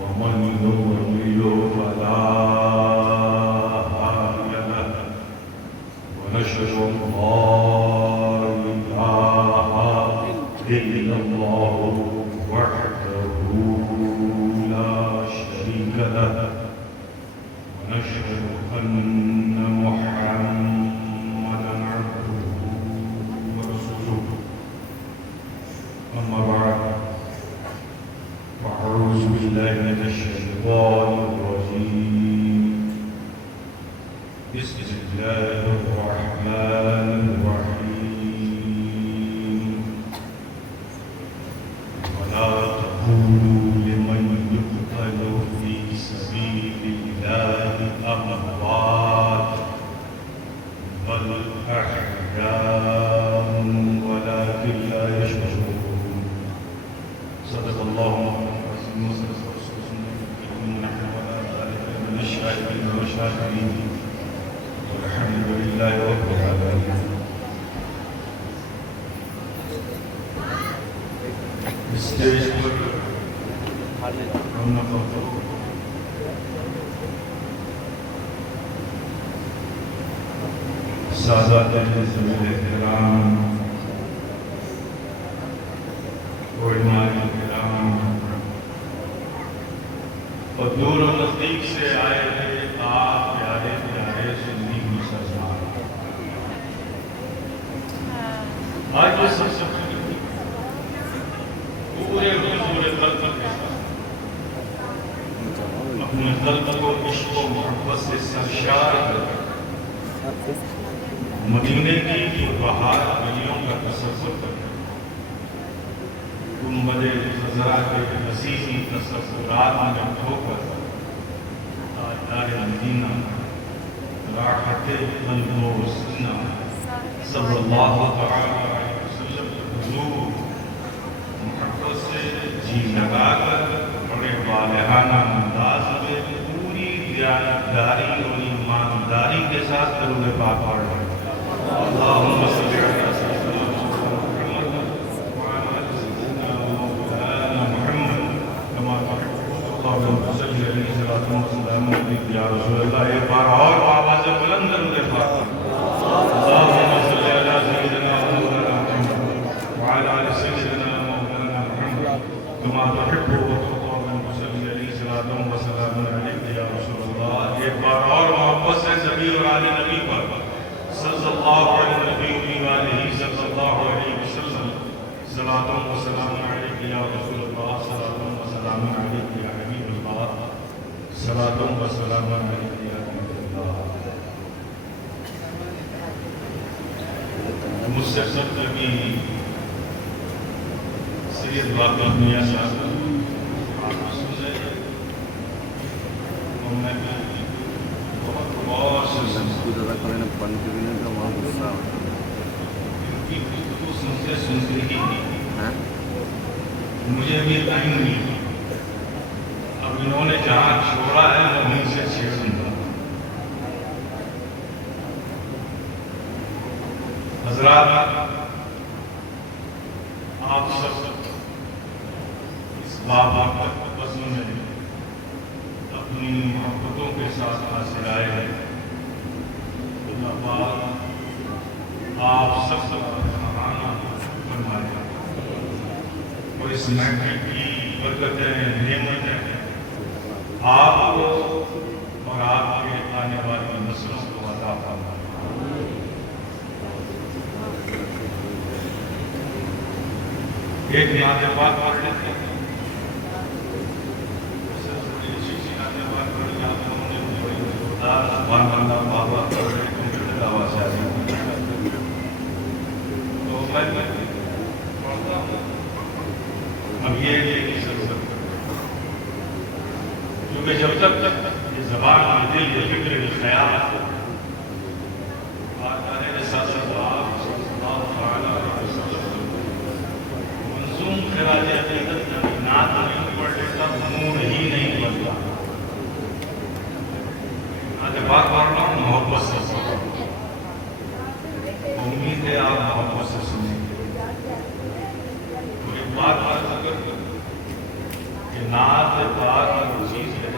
ومن يضلل فلا هادي له ونشهد أن لا إله إلا الله وحده لا شريك له ونشهد أن محمدا عبده ورسوله أما بعد فأعوذ بالله من الشيطان الرجيم بسم الله الرحمن الرحيم ولا تقولوا لمن يقتل في سبيل الله أموات بل أحياء ولكن لا يشعرون صدق الله العظيم وصدق رسوله الكريم ونحن على ذلك من الشاهدين والشاكرين والحمد لله رب العالمين اسٹیج پر رونق سادات ذوی احترام علماء کرام اور دور و نزدیک سے آئے ہوئے آپ پیارے پیارے سنی مسلمان آج یہ سب سے پورے حضور قلب کے ساتھ اپنے قلب کو عشق و محبت سے سرشار کر مدینے کی بہار گلیوں کا تصور کریں گنبد خضرا کے نسیمی تصورات میں کھو کر تاجدار مدینہ راحت قلب و سینہ صلی اللہ تعالی علیہ وسلم کے حضور محبت سے جی لگا کر بڑے والہانہ انداز میں پوری دیانتداری اور ایمانداری کے ساتھ درود پاک پڑھ رہے ہیں اللہم صلی علی سیدنا مجھ سے سب لگی سید واقع میاں صاحب آپ سن رہے ہیں اور میں بہت غور سے سنتے ہی مجھے بھی ٹائم نہیں، اب انہوں نے جہاں چھوڑا ہے میں وہیں سے چھیڑوں گا۔ حضرات، آپ سب اس بابرکت وزن میں اپنی محبتوں کے ساتھ حاصل آئے ہیں۔ اللہ پاک آپ سب فرمائے اور اس محفل کی برکتیں نعمتیں آپ کو اور آپ کے آنے والی نسلوں کو عطا فرمائے۔ ایک نعت پاک پڑھ لیتے ہیں۔ سبحان اللہ بابا پڑھ رہے ہیں تو میں پڑھتا ہوں۔ اب یہ ضرورت کیونکہ جب تک یہ زبان یہ دل یہ فکر یہ خیال منظوم خراج عقیدت نعت نہیں پڑھ لیتا نور ہی نہیں بنتا۔ نعت پاک پڑھ رہا ہوں محبت سے امید ہے آپ محبت سے سنیں گے۔ بات کہ نعت پاک وہ چیز ہے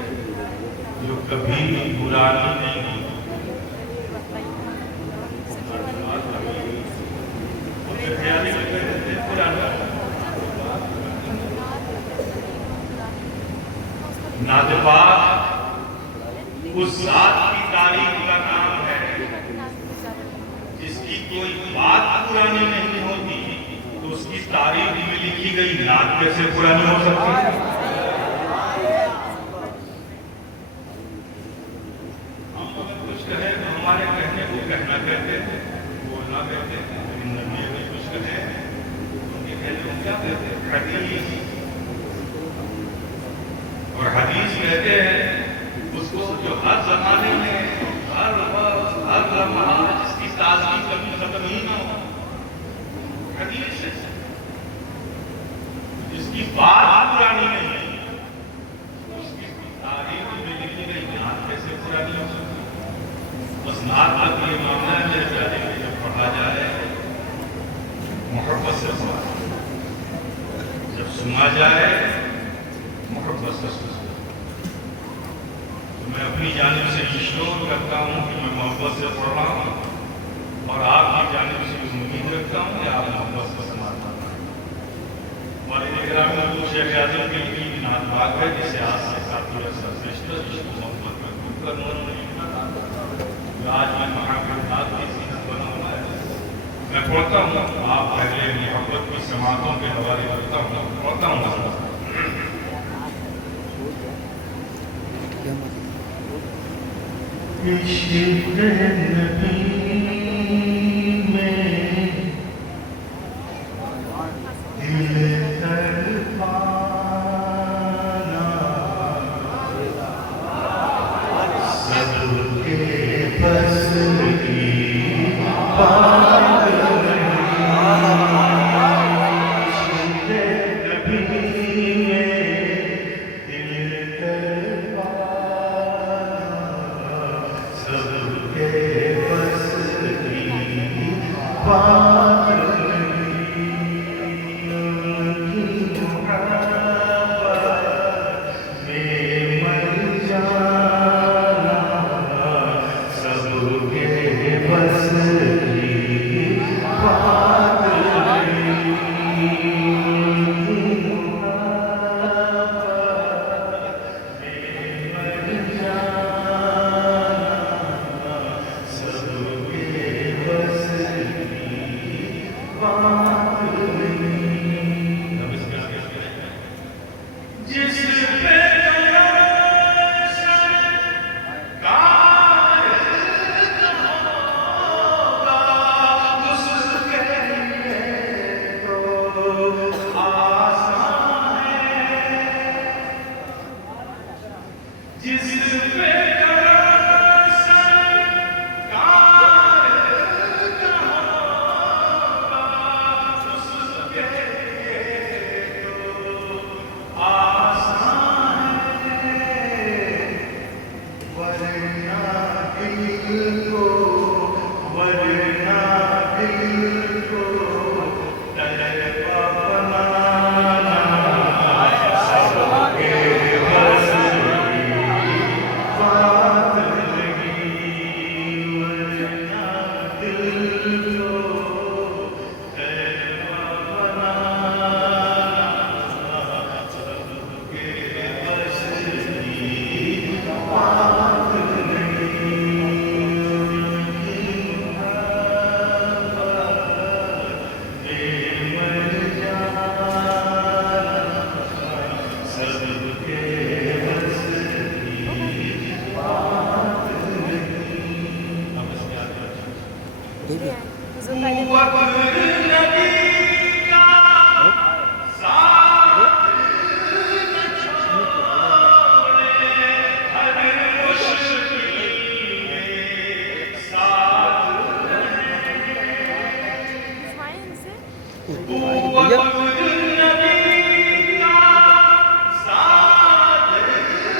جو کبھی بھی پرانی نہیں ہوئی۔ نعت پاک اس ذات کی تعریف کا نام ہے جس کی کوئی بات پرانی نہیں ہوتی، تو اس کی تعریف میں لکھی گئی نعت کیسے پرانی ہو سکتی ہے؟ ہم اگر کچھ کہیں تو ہمارے کہنے کو کہنا کہتے ہیں، بولنا کہتے ہیں، لیکن نبی اگر کچھ کہے ان کے کہنے کو کیا کہتے ہیں؟ حدیث۔ اور حدیث کہتے ہیں اس کو جو ہر زمانے میں ہر وقت ہر لمحہ جس کی تازگی کبھی ختم ہی نہ ہو، حدیث ہے۔ جس کی بات پرانی نہیں ہے اس کی تاریخ میں لکھی گئی نعت کیسے پرانی ہو سکتی؟ بس نعت کا یہ معاملہ ہے میرے پیارے کہ جب پڑھا جائے محبت سے پڑھا، جب سنا جائے محبت سے سنا۔ تو میں اپنی جانب سے اشتور کرتا ہوں کہ میں محبت سے پڑھ رہا ہوں اور آپ کی جانب سے امید رکھتا ہوں کہ آپ محبت سے سناتا ہوں۔ ہمارے نگران میں وہ شیخ اعظم کی لکھی نعت پاک ہے جسے آج سے ساتھی عرصہ گزشتہ عشق و محبت میں ڈوب کر انہوں نے لکھا تھا۔ آج میں محبت نعت کی زینت بنا ہوا ہے۔ میں پڑھتا ہوں، آپ پہلے محبت کی سماعتوں کے حوالے کرتا ہوں، پڑھتا ہوں۔ عشق نبی میں دل تڑپانا، سب کے بس کی بات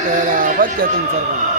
Kerabat Jatin Sarwan.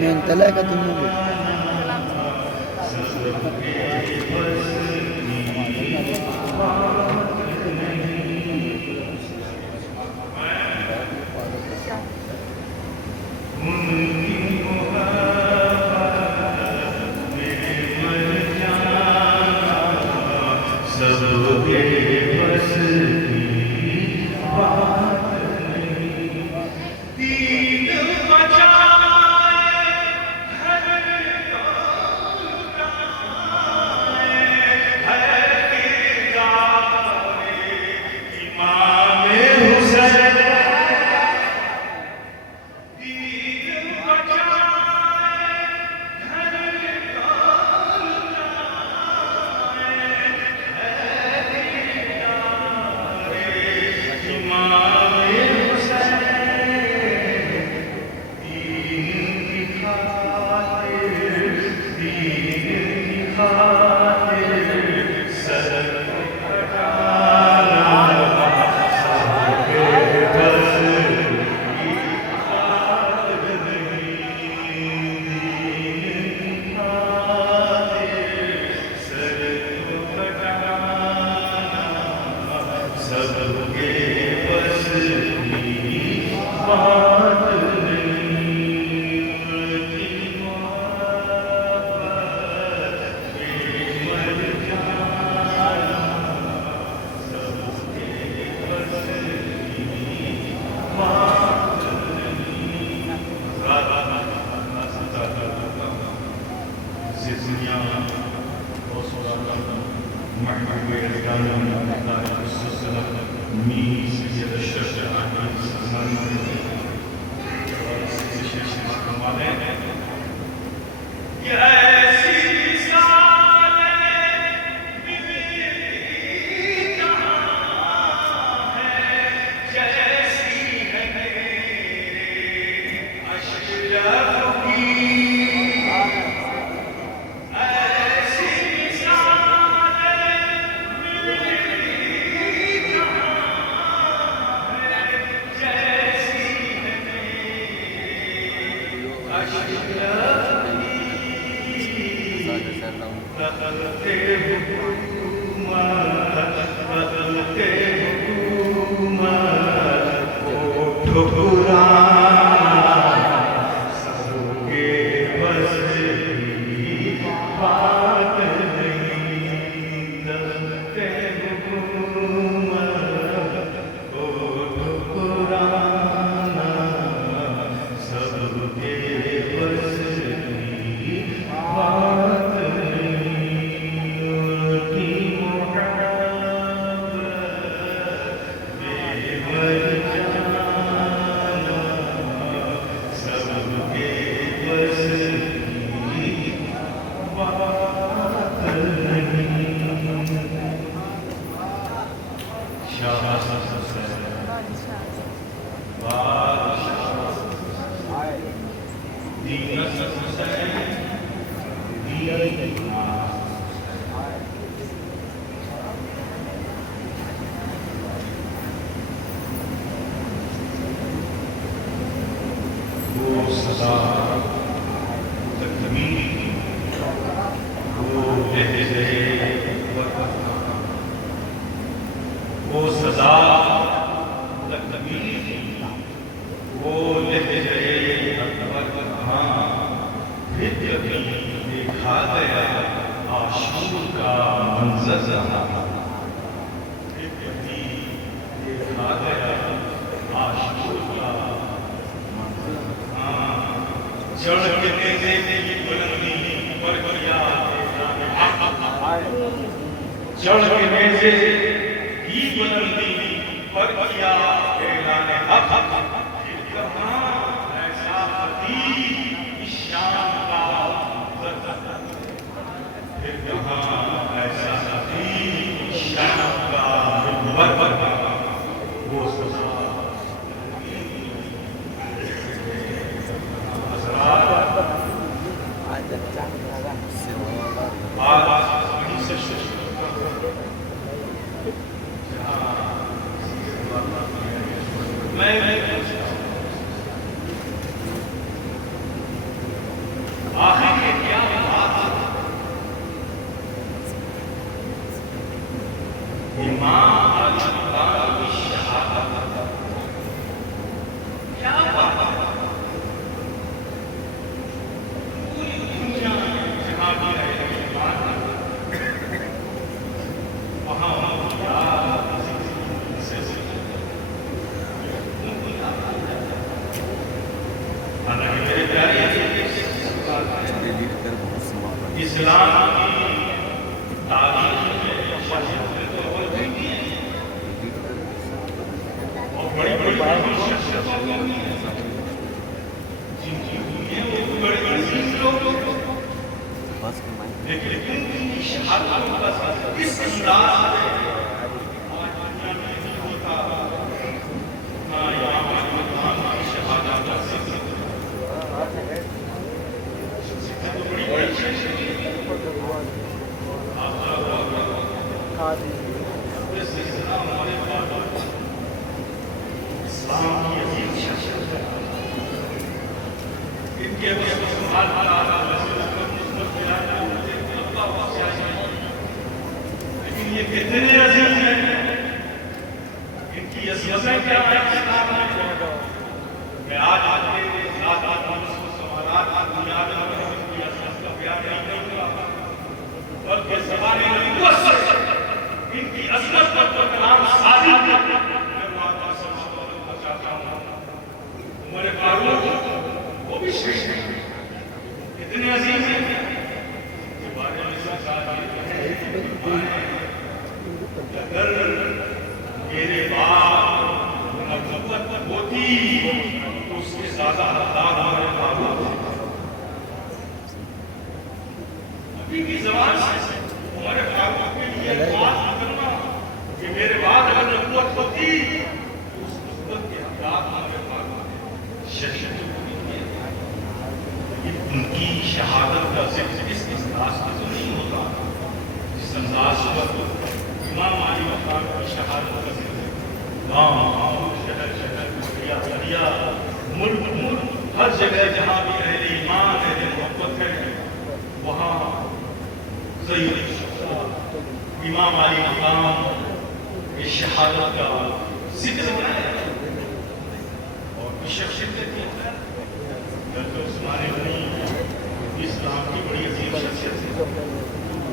mental ka tingin mo Ashira بدلتے حکومت بدلتے حکومت کو ٹھکرانا سب کے بس کی بات نہیں بدلتے حکومت کو ٹھکرانا سب کے بس کی بات نہیں ان کی محبت بے مر جانا سب کے بس کی بات نہیں شاباش وہ سزا تکمیل وہ لہجے وہ سزا تکمیل وہ لہجے ہاں پھر کبھی دیکھا گیا عاشور کا منظر پھر کبھی دیکھا گیا عاشور کا چڑھ کے دینے کی بلندی پر کیا چڑھ کے نیزے کی بلندی پر کیا اعلان حق پھر کہاں ایسا حدیث شان کا پھر کہاں ایسا حدیث شان کا وہ سزا آخر یہ کیا بات امام القرآن کی شہادت کیا بات پوری دنیا جہاں بھی رہے وہاں اسلام کی تاریخ میں اور بڑی بڑی شخصیتوں کو جن کی بڑے عزیز لوگ لیکن ان کی شہادتوں کا کس انداز میں آج دنیا میں نہیں ہوتا نہ یہاں کی شہادت کا ذکر بڑی بڑی شخصیت اسلام کی عظیم شخصیت ہے ان کے لیکن یہ کتنے عظیم ہیں ان کی عظمتیں کیا ہے اسلام میں میں آج کے ساتھ سوالات کی بنیاد پر ان کی عظمت کا بیان نہیں کروں گا بلکہ زبان نبوت سے ان کی عظمت پر کلام سازی میں واقع سمجھنا چاہتا ہوں عمر فاروق وہ بھی شخص ہیں اتنے عظیم ہیں کہ بارے میں ساتھ اگر میرے بعد نبوت ہوتی تو اس کے زیادہ حقدار ہمارے فاروق ابھی کی زبان سے ہمارے فاروق کے لیے بات کرنا کہ میرے بعد اگر نبوت ہوتی تو اس نبوت کے حقدار ہمارے فاروق شہید ان کی شہادت کا ذکر اس انداز میں تو نہیں ہوتا جس انداز پر امام علی مقام کی شہادت کا ذکر گاؤں شہر شہر دریا ملک ملک ہر جگہ جہاں بھی اہل ایمان اہل محبت ہے وہاں سید الشہداء امام علی مقام کی شہادت کا ذکر بنایا اور شخصیت کی ڈاکٹر عثمان غنی اسلام کی بڑی عظیم شخصیت ہے،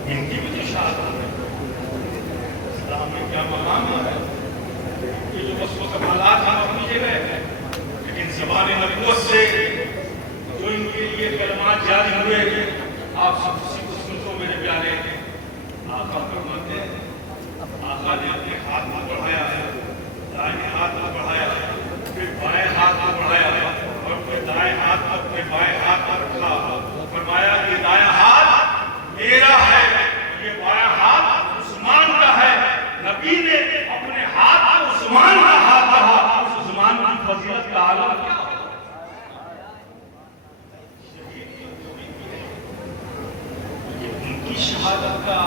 ان کی بھی تو شہادت ہے۔ اسلام میں کیا مقام ہے، یہ جو وصف و کمالات ہیں اپنی جگہ ہے، لیکن زبان نبوت سے جو ان کے لیے کلمات جاری ہوئے آپ سب اسی کو سنو میرے پیارے۔ آقا فرماتے ہیں، آقا نے اپنے ہاتھ کو بڑھایا ہے، دائیں ہاتھ کو بڑھایا، پھر بائیں ہاتھ کو بڑھایا اور پھر دائیں ہاتھ کو اپنے بائیں ہاتھ پر رکھا، فرمایا کہ دائیں ہاتھ میرا ہے، یہ بائیں ہاتھ عثمان کا ہے۔ نبی نے اپنے ہاتھ کو عثمان کا ہاتھ کہا، اس عثمان کی فضیلت کا عالم کیا ہو؟ ان کی شہادت کا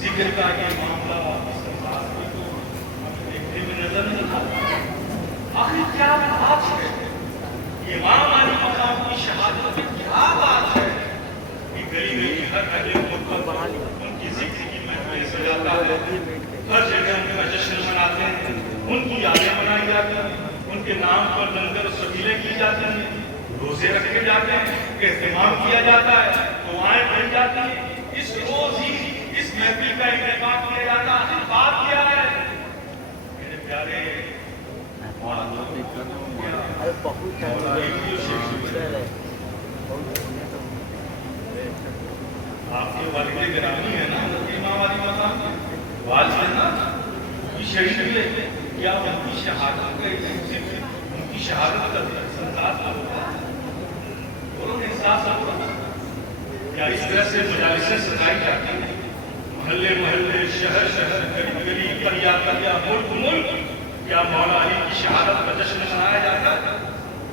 ذکر کا یہ معاملہ اس انداز میں تو ہمیں دیکھنے میں نظر نہیں آتا۔ آخر کیا بات ہے امام علی مقام کی شہادت میں، کیا بات ہے کہ گلی میں ہر اہل ملک ان کی ذکر کی محفلیں سجاتا ہے، ہر جگہ ان کا جشن مناتے ہیں، ان کی یادیں منائی جاتی ہیں، ان کے نام پر لنگر و سبیلیں کی جاتی ہیں، روزے رکھے جاتے ہیں، اہتمام کیا جاتا ہے، دعائیں پڑھی جاتی ہیں۔ اس روز ہی اس محفل کا انعقاد کیا جاتا ہے۔ آخر بات کیا ہے میرے پیارے؟ آپ کے والد گرامی ہے نا، امام علی مقام کے والد ہے نا، یہ شہید ہوئے، کیا ان کی شہادت کا ان کی شہادت کا احساس ہوگا؟ انہوں نے احساس ہوگا کیا اس طرح سے مجالسیں سجائی جاتی ہیں، محلے محلے، شہر شہر، گلی گلی، قریا قریا، ملک ملک، کیا مولا علی کی شہادت کا جشن منایا جاتا ہے؟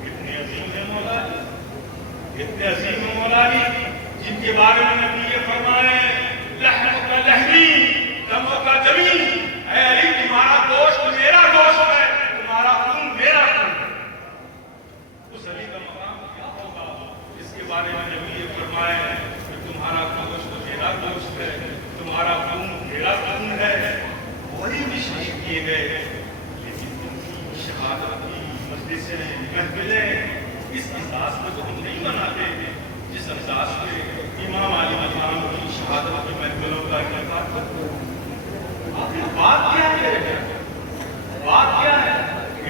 اتنے عظیم ہے مولا علی، اتنے عظیم ہے مولا علی، جن کے بارے میں نبی یہ فرمائے لحم کا لحمی دموں کا دمی، اے علی تمہارا گوشت میرا گوشت ہے، تمہارا خون میرا خون ہے۔ اس علی کا مقام کیا ہوگا اس کے بارے میں نبی یہ فرمائے کہ تمہارا گوشت میرا گوشت ہے، تمہارا خون میرا خون ہے۔ وہی بھی شہید کیے گئے، لیکن ان کی شہادت کی مجلسیں محفلیں اس انداز میں تو ہم نہیں مناتے جس انداز کے امام علی مقام کی شہادت کی محفلوں کا انعقاد کرتے ہیں۔ آخر بات کیا ہے؟ بات کیا ہے؟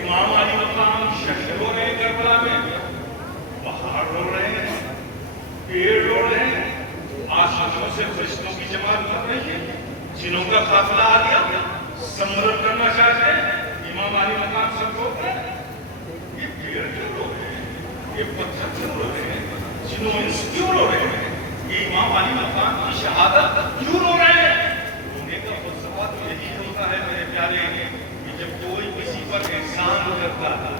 امام علی مقام شہید ہو رہے ہیں کربلا میں، پہاڑ رو رہے ہیں، پیڑ رو رہے ہیں، آسمانوں سے فرشتوں کی جماعت کر رہی ہے، جنوں کا قافلہ آ گیا، سمرت کرنا چاہتے ہیں، امام علی مقام سب رو رہے ہیں۔ یہ پیڑ کیوں رو رہے ہیں؟ یہ پتھر کیوں رو رہے ہیں؟ جنوں انس کیوں رو رہے ہیں؟ یہ امام علی مقام کی شہادت کیوں رو رہے ہیں؟ رونے کا فلسفہ تو یہی ہوتا ہے میرے پیارے کہ جب کوئی کسی پر احسان کرتا ہے،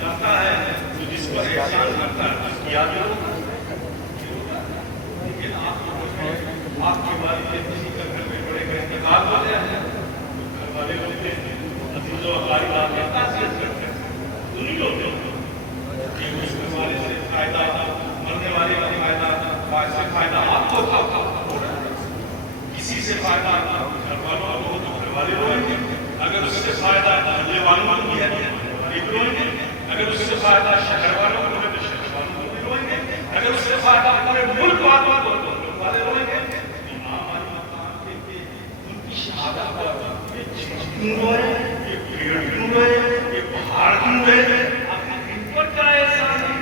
جاتا ہے تو جس پر احسان کرتا ہے اس کی یاد ہوتا ہے۔ لیکن آپ کے والد کسی کا گھر میں بڑے کا انتقال ہو گیا ہے، گھر والے ہوتے ہیں عزیز و اقارب آپ کی تعزیت کرتے ہیں، تو نہیں ہوتے کہ اس گھر والے سے فائدہ، مرنے والے کا فائدہ، باعث سے فائدہ آپ کو ہو رہا ہے، کسی سے فائدہ گھر والوں کو تو گھر والے روئیں گے، اگر اس سے فائدہ محلے والوں کو بھی ہے یہ روئیں گے، اگر اس سے فائدہ شہر والوں کو ہے تو شہر والوں کو بھی روئیں گے، اگر اس سے فائدہ پورے ملک والوں کو تو ملک والے روئیں گے۔ امام علی مقام کے ان کی شہادت پر یہ کیوں روئے، یہ پیڑ کیوں روئے، یہ پہاڑ کیوں روئے؟ آخر ان پر کیا احسان ہے؟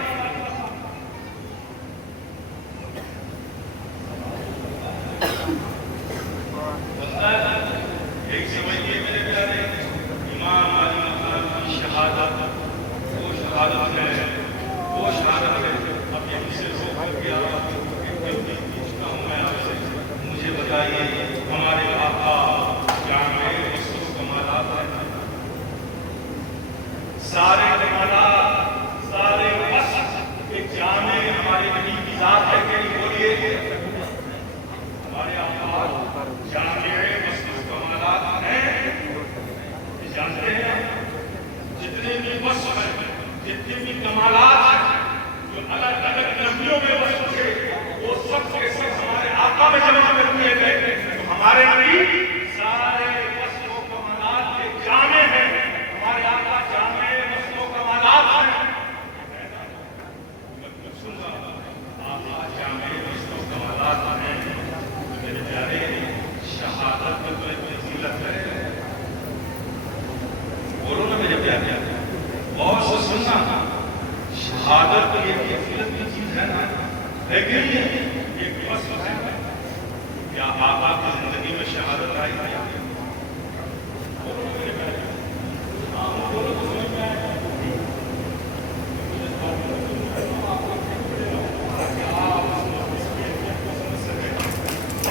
ایک سمجھیے میرے پیارے، امام علی مقام کی شہادت وہ شہادت ہے، وہ شہادت ہے۔ اب یہیں سے ہو کر کے پوچھتا ہوں میں آپ سے، مجھے بتائیے ہمارے آقا جامع حسن و کمالات ہیں، سارے کمالات، سارے وصف ایک جامع ہمارے نبی کی ذات ہے کہ نہیں؟ بولیے ہمارے آقا جامع حسن و کمالات ہیں، جانتے ہیں جتنے بھی وصف ہیں، جتنے بھی کمالات ہیں جو الگ الگ نبیوں سب کے سب ہمارے آقا میں جمع کر دیے گئے. تو ہمارے نبی سارے وصف و کمالات کے جامع ہیں. ہمارے آقا جامع وصف و کمالات ہیں. آقا جامع وصف و کمالات ہیں. میرے پیارے شہادت میں کوئی فضیلت ہے. بولو نا میرے پیارے غور سے سننا. شہادت تو یہ فضیلت کی چیز ہے نا, ہے کہ نہیں؟ یہ وصف ہے. کیا آقا کی زندگی میں شہادت آئی ہے؟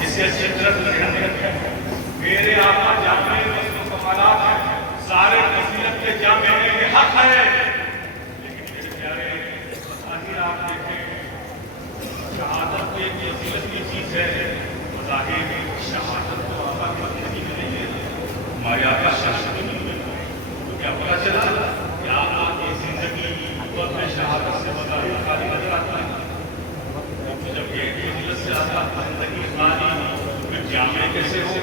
اسے اچھی طرح ذہن میں رکھیں. میرے آقا جامع وصف و کمالات ہیں, سارے فضیلت کے جامع ہیں, یہ حق ہے. لیکن میرے پیارے بظاہر آپ دیکھیں شہادت ایک فضیلت کی چیز ہے. بظاہر شہادت تو آقا کی زندگی میں نہیں ہے, ہمارے آقا شہادت میں نہیں ہے. تو کیا پتا چلا کہ آقا کی زندگی میں شہادت سے بظاہر خالی نظر آتا ہے. جب یہ فضیلت سے آقا کی زندگی خالی تو پھر جامع کیسے ہو؟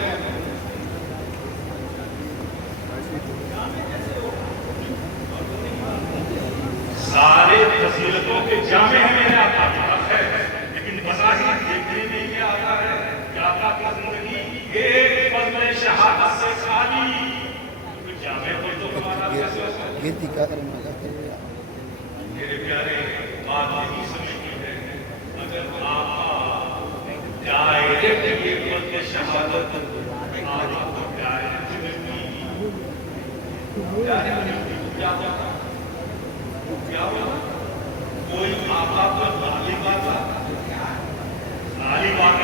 سارے فضیلتوں کے جامع میرے آقا کے پاس ہے, لیکن بظاہر دیکھنے میں یہ آتا ہے کہ آقا کی زندگی ایک فضل شہادت سے خالی. پھر جامع ہو تو ہمارا کیسے ہو؟ یہ دکھا کر مزہ کر رہا. میرے پیارے بات یہی سمجھتی ہے, اگر آقا ڈائریکٹ یہ فضل شہادت آقا کو ڈائریکٹ ملتی کیا ہوتا؟ کیا ہوتا؟ کوئی آقا پر غالب آتا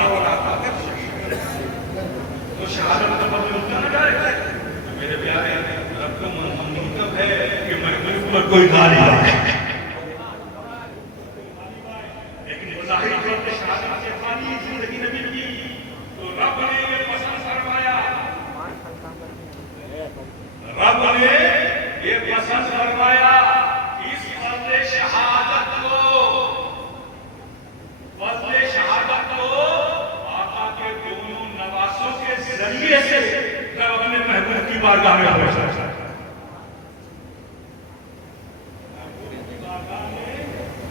اور آقا پر شہید تو شہادت کا فضل ملتا نہ جائے. میرے پیارے رب کو منتخب ہے کہ محبوب پر کوئی غالب آئے, لیکن بظاہر طور پہ شہادت سے خالی زندگی نبی کی. تو رب نے یہ پسند فرمایا, رب نے یہ پسند فرمایا اس فضل شہادت کو آقا کے دونوں نواسوں کے ذریعے سے رب اپنے محبوب کی بارگاہ میں پہنچا.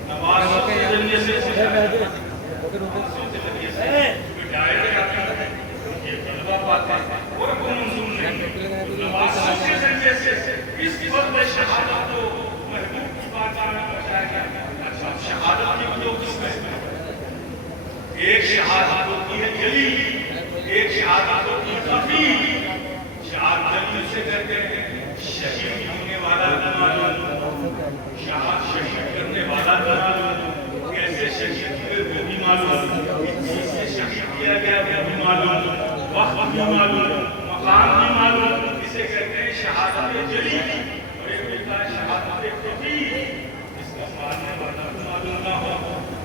نواسوں کے ذریعے سے ڈائریکٹ آتا ہے, یہ طلبہ پاتے ہیں اور کو منظور نہیں. نواسوں کے ذریعے سے اس فضل شہادت کو محبوب کی بارگاہ میں پہنچایا گیا. اچھا, شہادت کی دو قسمیں, ایک شہادت ہوتی ہے جلی, ایک شہادت ہوتی ہے خفی. شہادت جلی سے کہتے ہیں شہید ہونے والا نہ معلوم, شہید کرنے والا نہ معلوم, کیسے شہید ہوئے وہ بھی معلوم, کس سے شہید کیا گیا وہ بھی معلوم, وقت بھی معلوم, مقام بھی معلوم. اسے کہتے ہیں شہادت جلی. اور ایک ہوتا ہے شہادت خفی, اس کا مارنے والا بھی معلوم نہ ہو,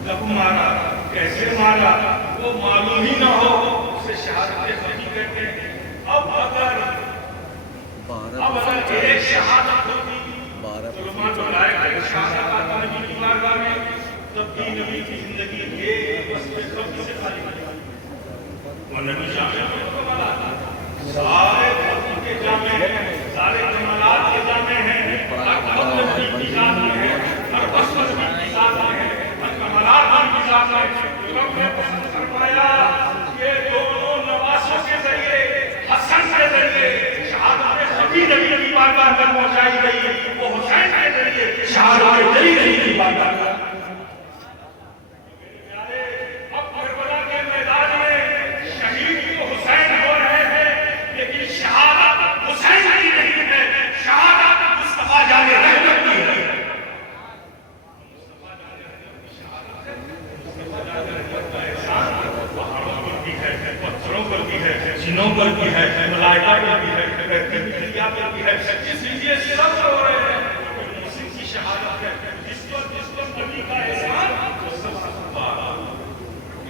کب مارا کیسے مارا وہ معلوم ہی نہ ہو, اسے شہادت خفی کہتے ہیں. اب اگر ایک شہادت ہوتی علماء کو لائے کہ شہادت آتا نبی کی بارگاہ میں, تب بھی نبی کی زندگی ایک وصف خفی سے خالی نہیں. اور نبی جامع سارے فضل کے جامع ہیں, سارے کمالات کے جامع ہیں, ہر فضل کی ذات میں ہے, ہر وصف کی ذات میں ہے, ہر کمالات کی ذات میں ہے. رب نے پسند فرمایا کہ دونوں نواسوں کے ذریعے, حسن کے ذریعے شہادت خفی نبی کی بارگاہ میں پہنچائی گئی, وہ حسین کے ذریعے شہادت جلی نبی کی بارگاہ میں. اب کربلا کے میدان میں شہید تو حسین ہو رہے ہیں, لیکن شہادت حسین کی نہیں ہے, شہادت مصطفیٰ جان رحمت کی ہے. پہاڑوں پر بھی ہے, پتھروں پر بھی ہے, جنوں پر بھی ہے, ملائکہ پر بھی ہے, دریا پر بھی ہے, جس لیے سب ہو رہے ہیں. مسلم کی شہادت ہے, جس پر نبی کا احسان وہ سب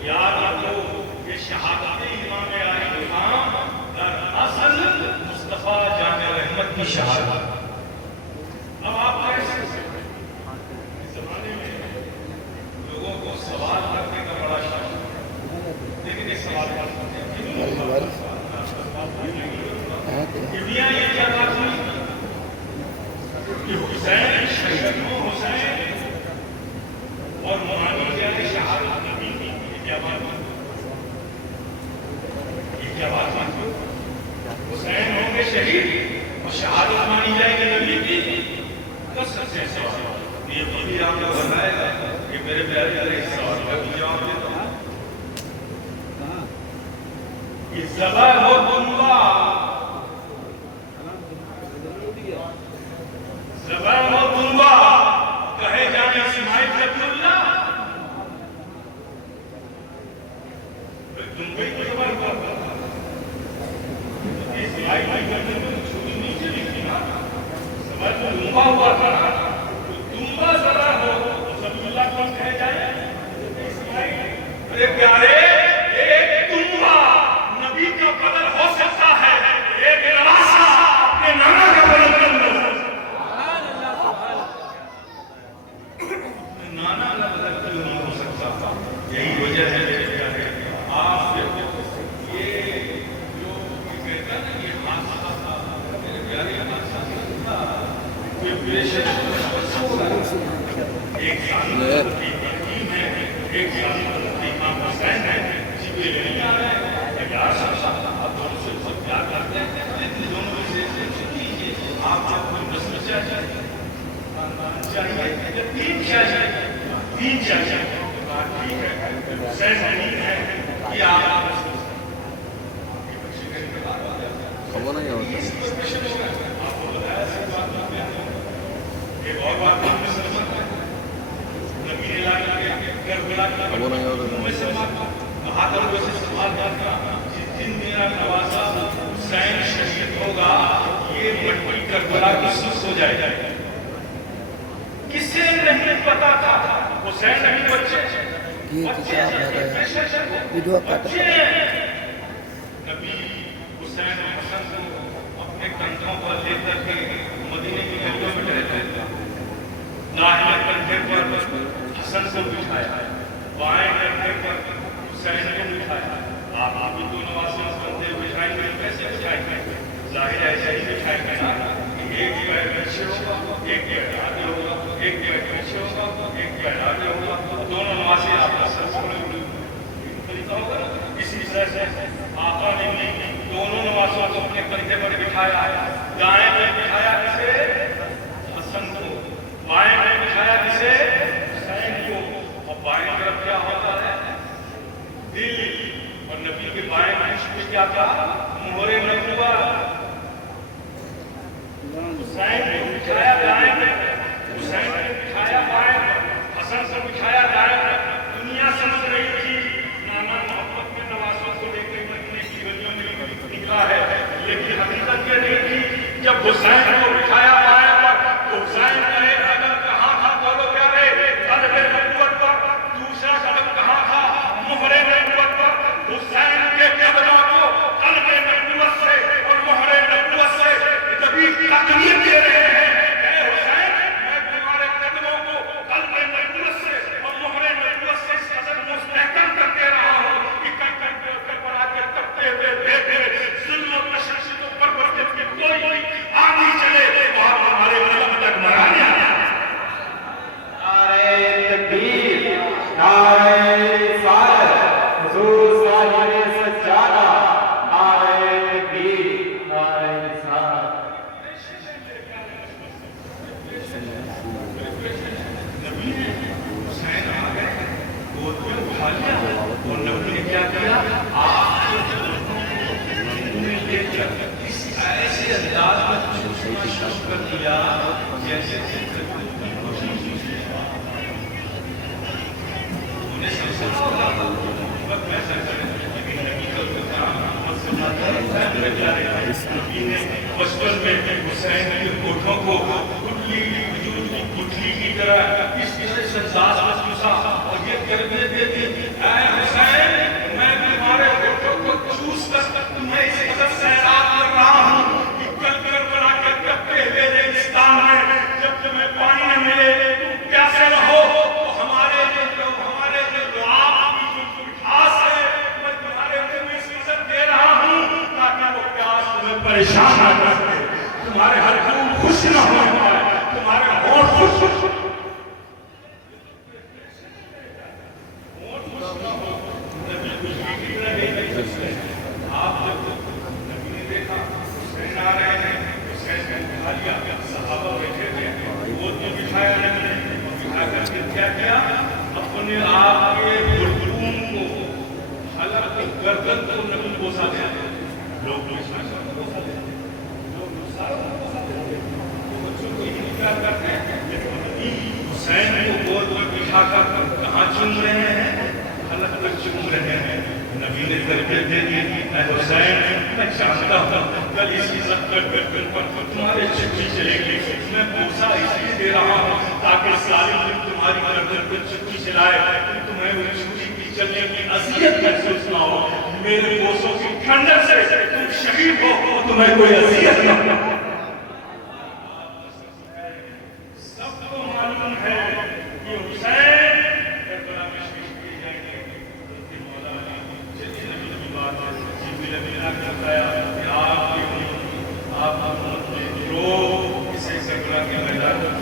یاد رکھو. یہ شہادت امام علی خان دراصل مصطفیٰ جان رحمت کی شہادت. اب آپ کیسے اس زمانے میں لوگوں کو سوال کرنے کا بڑا شوق ہے, اور مانی جائے شہادت نبی کی. یہ کیا بات ہے؟ یہ کیا بات ہے؟ حسین ہوں گے شہید اور شہادت مانی جائے گی نبی کی. تو سب سے سوال یہ بھی آپ کو بتائے گا کہ میرے پیارے علیہ السلام کا بھی جواب دیتا ہوں کہ ذبح ہو دنبا ذبح ہو دنبا کہے جانے اسماعیل رضی اللہ تم کو تو ذبح ہوا اسماعیل چھوٹی نیچے لکھی نا ذبح تو دنبا ہوا تھا دنبا ذبح ہو رسول اللہ کو کہے جائے اسماعیل ارے پیارے ایک دنبا نبی کا بدل ہو سکتا ہے ایک نواسا اپنے نانا کا بدل کر لو. نانا کا بدل کیوں نہیں ہو سکتا؟ یہی وجہ ہے آپ یہ جو کہتا ہے نا یہ حادثہ تھا میرے پیارے حادثہ تھا کوئی بے شک ایک جانور کی تقدیم ہے ایک جانور کی امام حسین ہے جبریل نہیں آ رہے ہیں یار صاحب آپ دونوں سے سب پیار کرتے ہیں لیکن دونوں میں سے کیجیے آپ جب کوئی نسل چاہیے تین چاہیے ٹھیک ہے حسین نہیں ہے یہ آپ خبر نہیں ہوتا آپ کو بتایا ایک اور بات نبی نے لا کر خبر نہیں ہوتا جن میرا نوازا حسین شہید ہوگا یہ مٹی کربلا کی سوس ہو جائے گا. کسے نہیں پتا تھا حسین نہیں بچے یہ کتاب ہے ویڈیو کٹ نبی حسین حسن کو اپنے کندھوں پر لے کر کے مدینے کی گلیوں میں رہتے تھے. داہنے کندھے پر حسن کو بٹھایا بائیں کندھے پر حسین کو بٹھایا. آپ بھی تو نوازوں کندھے بٹھائیں گے کیسے بٹھائیں گے؟ ظاہر ایسے ہی بٹھائیں گے نا ایک پیر پیچھے ہوگا ایک پیر آگے ہوگا ایک پیر پیچھے ہوگا ایک پیر آگے ہوگا دونوں نمازیں آپ کا سر چھوڑے ہوئے طریقہ ہوگا. اسی طرح سے آقا نے بھی دونوں نمازوں کو اپنے کندھے پر بٹھایا دائیں میں بٹھایا کسے حسن کو بائیں میں بٹھایا کسے حسین کو. اور بائیں طرف کیا ہوتا ہے دل اور نبی کے بائیں میں کیا تھا مہر نبوت. حسین نے بٹھایا دائیں میں حسین نے بٹھایا بائیں میں حسن سے بٹھایا دائیں میں. دنیا سمجھ رہی تھی نانا محمد کے نوازوں کو لے کے مدینے کی گلیوں میں نکلا ہے لیکن حقیقت یہ نہیں تھی. جب حسین کو بٹھایا بائیں پر تو حسین نے قدم کہاں تھا بولو پیارے قلب نبوت پر. دوسرا قدم کہاں تھا مہر نبوت پر. حسین کے قدموں کو قلب نبوت سے اور مہر نبوت سے کبھی تقدیر دے رہے ہیں. اے حسین میں تمہارے قدموں کو قلب نبوت سے اور مہر نبوت سے اس قدر مستحکم کر کے رہا ہوں کہ پر آ کے تکتے ہوئے دیکھے ظلم و تشدد و پرورش کی کوئی آندھی چلے اور ہمارے ملک تک مرانے آیا. نعرہ تکبیر نعرہ رسالت حضور صاحب سجادہ نعرہ تکبیر نعرہ رسالت. نبی نے حسین آ گئے گود میں اٹھا لیا اور نبی نے کیا کیا آپ کو اس ایسے انداز میں چھوٹنا شروع کر دیا جیسے انہیں سمجھا ہوگا وقت ایسا کریں لیکن نبی کا کام نبی نے بچپن میں حسین کے کوٹھوں کو کٹلی وجود کی کٹلی کی طرح اس طرح سے انداز میں چوسا اور یہ کرنے دیتی اے حسین میں تمہارے کوٹھوں کو چوس کر تمہیں اس قدر سیراب کر رہا ہوں کہ کل کربلا کے تپتے ہوئے ریگستان میں جب تمہیں پانی نہ ملے تم پیاسے رہو تو ہمارے لیے جو آپ کی جو مٹھاس ہے میں تمہارے منہ میں اس قدر دے رہا ہوں تاکہ وہ پیاس تمہیں پریشان نہ کر سکے تمہارے ہر دل خوش نہ ہو تمہارے ہونٹ خوش آپ جب نبی نے دیکھا حسین آ رہے ہیں، حسین نے اٹھا لیا، صحابہ بیٹھے تھے، وہ تو بٹھایا نہیں، بٹھا کر کے کیا کیا؟ اپنے آپ کے گردون کو، حلق گردن کو نبی بوسا دیا۔ لوگ بوسا دیا، بچوں کو یہ کیا کرتے ہیں؟ حسین کو گود میں بٹھا کر کہاں چوم رہے ہیں؟ حلق پر چوم رہے ہیں۔ نبی نے تربیت دے دی، اے حسین میں جانتا ہوں کل اسی زخم پر تمہارے چکی چلے گی، میں بوسا اس لیے دے رہا ہوں تاکہ سالم دن تمہاری گردن پر چکی چلائے، تمہیں وہ چکی کی چلنے کی اذیت محسوس نہ ہو، میرے بوسوں کی ٹھنڈک سے تم شہید ہو، تمہیں کوئی اذیت نہ ہو۔ سب کو معلوم ہے کہ حسین کربلا میں شہید کیے جائیں گے، ان کے مولا علی جلدی نبی بات ہے، جبریل امین آ کے بتایا کہ آپ کی امت، آپ امت میں جو اسے کربلا کے میدان میں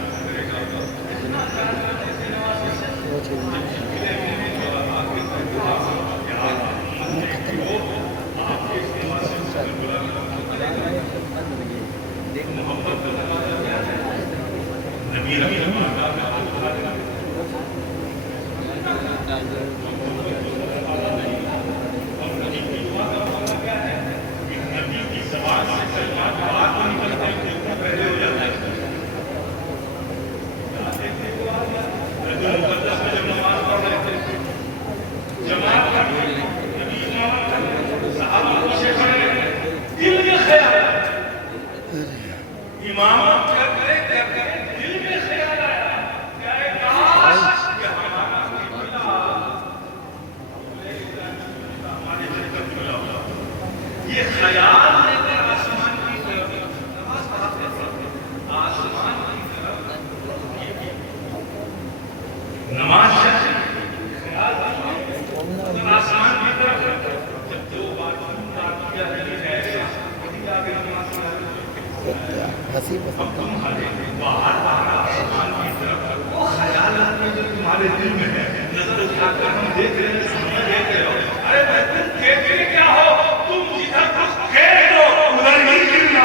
ہنسی پسند تمہارے دل میں ہے، نظر اٹھا کر ہم دیکھ رہے ہیں، سامنے دیکھ رہے ہو، ارے میں تم دیکھتے کیا ہو؟ تم جدھر کچھ پھینک دو ادھر ہی گرنا۔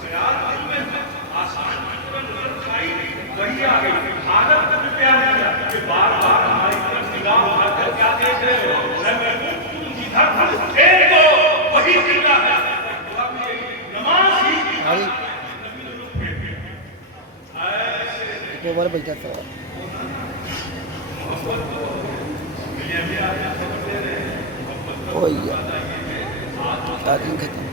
خیال دل میں ہے، آسمان کی طرف نظر اٹھائی، وہی آ گئی، عادت کا بھی پیار کیا کہ بار بار ہماری طرف نگاہ اٹھا کر کیا دیکھ رہے ہو؟ تم جدھر کچھ پھینک دو وہی گرنا ہے۔ نماز ہی اوپر بیٹھا تھا چارجنگ ختم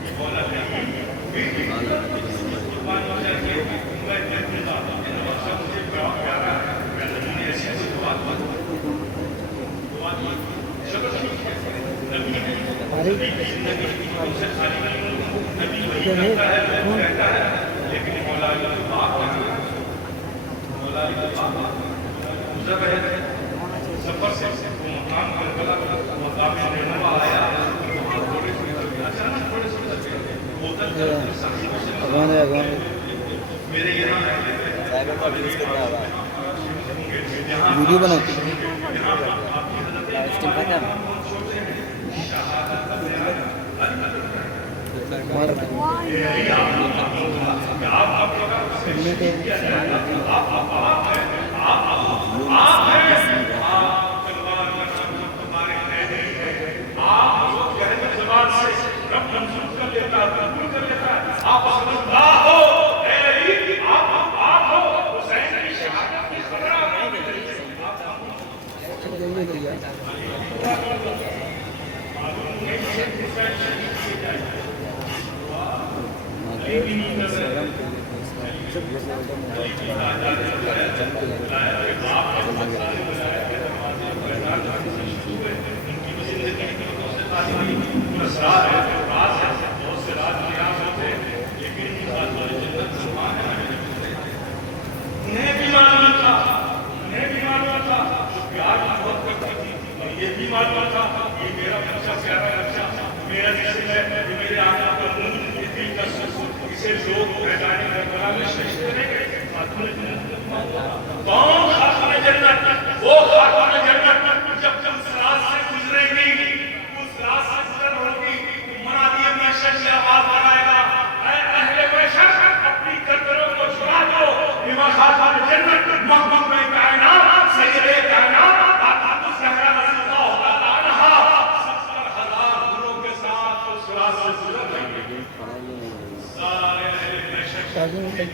سفر سے وہ مقام کربلا مقام رہنما آیا، میرے ویڈیو بناتی کون خاتون جنت؟ وہ خاتون جنت ساری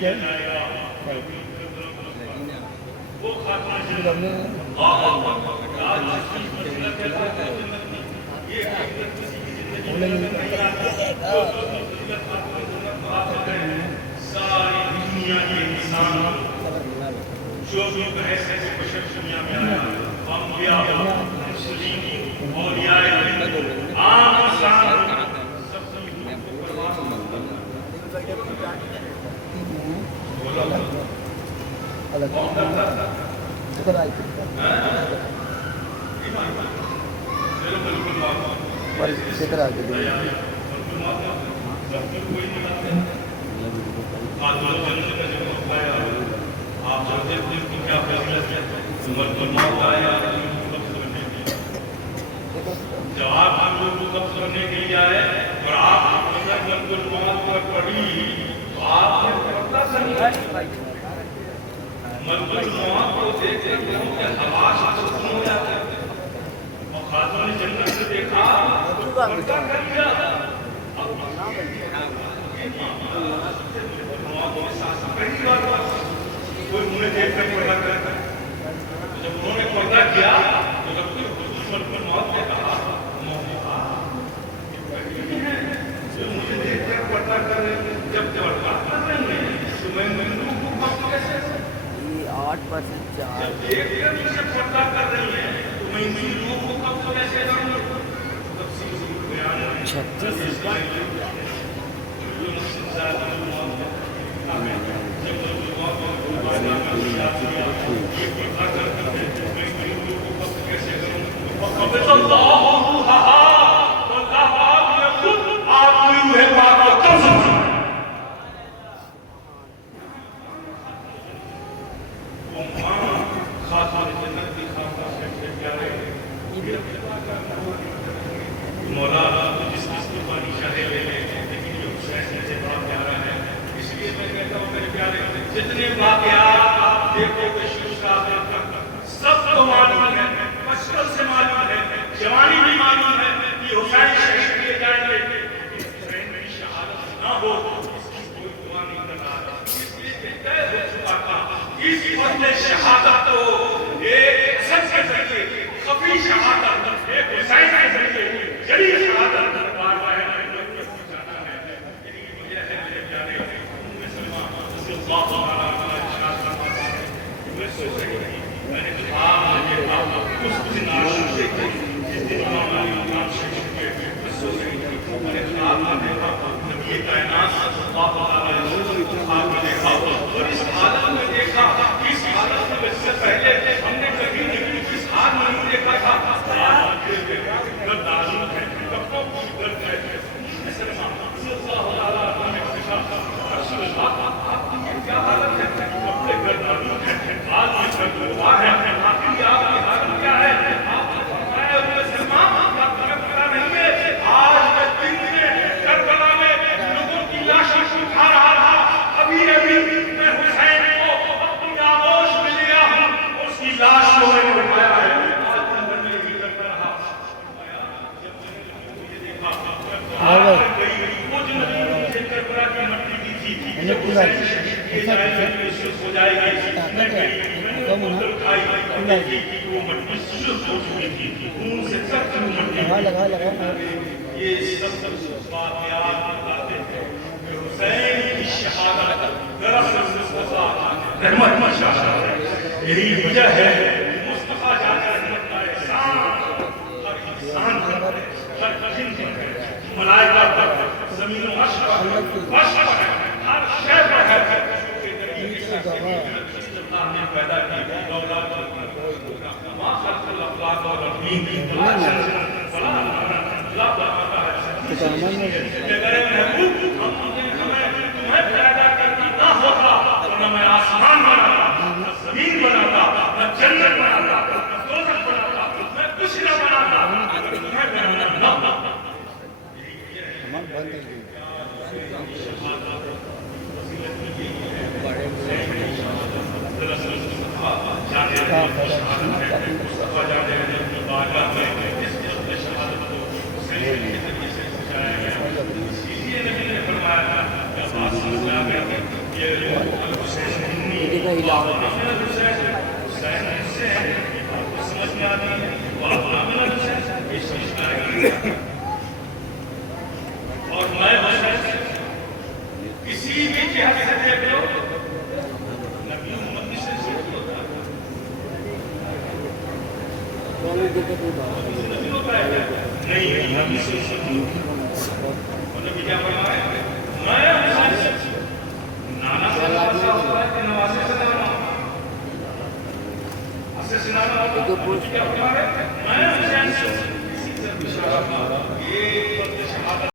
دنیا کے انسان جو بھی بحث سے بشر دنیا میں آیا انبیاء مسلمین اولیاء عام انسان سب سے آپ جانتے ہیں کہ کیا فضیلت ہے عمر الموت آیا جواب ہم لوگ کو قبض کرنے کے لیے آئے اور آپ ملک الموت پر پڑھی تو آپ نے پتہ سمجھا ملک الموت کو دیکھتے کہ حواس ختم ہو جاتے اور خاتون جنت سے دیکھا تو پردہ کر لیا پہلی بار کوئی انہیں دیکھ کر پردہ کرتا ہے جب انہوں نے پردہ کیا تو جب کوئی حضور ملک الموت نے کہا مجھے دیکھ کر پردہ کر رہے ہیں جب پردہ کر رہے ہیں تو میں مندوں کو وقت کیسے 8% جب دیکھ کر مجھے پردہ کر رہی ہیں تو میں مندوں کو کب کیسے کروں گا تفصیل بیان ہے قبض اللہ روحہا واللہ پاک نے خود آپ کی روح پاک کو قبض کیا وہ ماں خاتون جنت کی خاتون سے پیارے مولا جس کی پانی چاہے لے لے لیکن یہ حسین سے بہت پیارا ہے اس لیے میں کہتا ہوں میرے پیارے جتنے واقعات آپ دیکھو گے شروع سے آخر تک سب کو معلوم ہے بچپن سے معلوم ہے جوانی بھی معلوم ہے کہ حسین شہید کیے جائیں گے حسین کی شہادت نہ ہو اس کی کوئی دعا نہیں کر رہا اس لیے کہ طے ہو چکا تھا اس فضل شہادت کو ایک حسن کے ذریعے خفی شہادت ایک حسین کے ذریعے جلی شہادت بار بار جانا ہے یعنی مجھے ہے میرے پیارے اللہ تعالیٰ ارشاد فرماتا ہے میں سوچ رہی تھی میں نے کہا مجھے اس دن عاشق سے جس دن امام علی مقام شریف کے میں سوچ رہی تھی میں نے خواب میں دیکھا نبی کائنات صلی اللہ علیہ وسلم کو خواب میں دیکھا اور اس حالت میں دیکھا اس حالت میں اس سے پہلے ہم نے کبھی نہیں اس حال میں نہیں دیکھا تھا گرد آزود ہے کپڑوں کی گرد ہے ایسے صلی اللہ علیہ وسلم نے کہا رسول اللہ آپ کی کیا حالت ہے کپڑے گرد آزود ہیں آج میں گرد ہوا ہے آخری آپ کی حالت کیا ہے آپ نے فرمایا ابن سلمان آپ کا کرا نہیں ہے آج میں دن میں کربلا میں لوگوں کی لاشیں اٹھا رہا تھا ابھی میں حسین کو اپنی آغوش میں لیا ہوں اس کی لاش کو میں نے اٹھایا ہے یہی وجہ ہے مصطفیٰ جا کر رحمت کا احسان ہر انسان پر ہر جن پر ملائکہ پر زمین و عرش پر ہر شے پر ہے اللہ نے پیدا کی اولاد ما خلق الافلاق والارضین ولا اللہ فرماتا ہے اگر محبوب تمہیں پیدا کرنا نہ ہوتا تو نہ میں آسمان بناتا نہ زمین بناتا نہ جنت بناتا نہ دوزخ بناتا میں کچھ نہ بناتا اگر تمہیں بنانا نہ ہوتا یہ الہ اور میں کسی بھی جہت سے دیکھ لو نبی محمد کی سے ہوتا نہیں نبی سے نبی کیا فرمایا میں نانا سے ہوتا ہے کہ نواسے سے نوانا اسے سنانا ہوتا ہے کیا فرمایا میں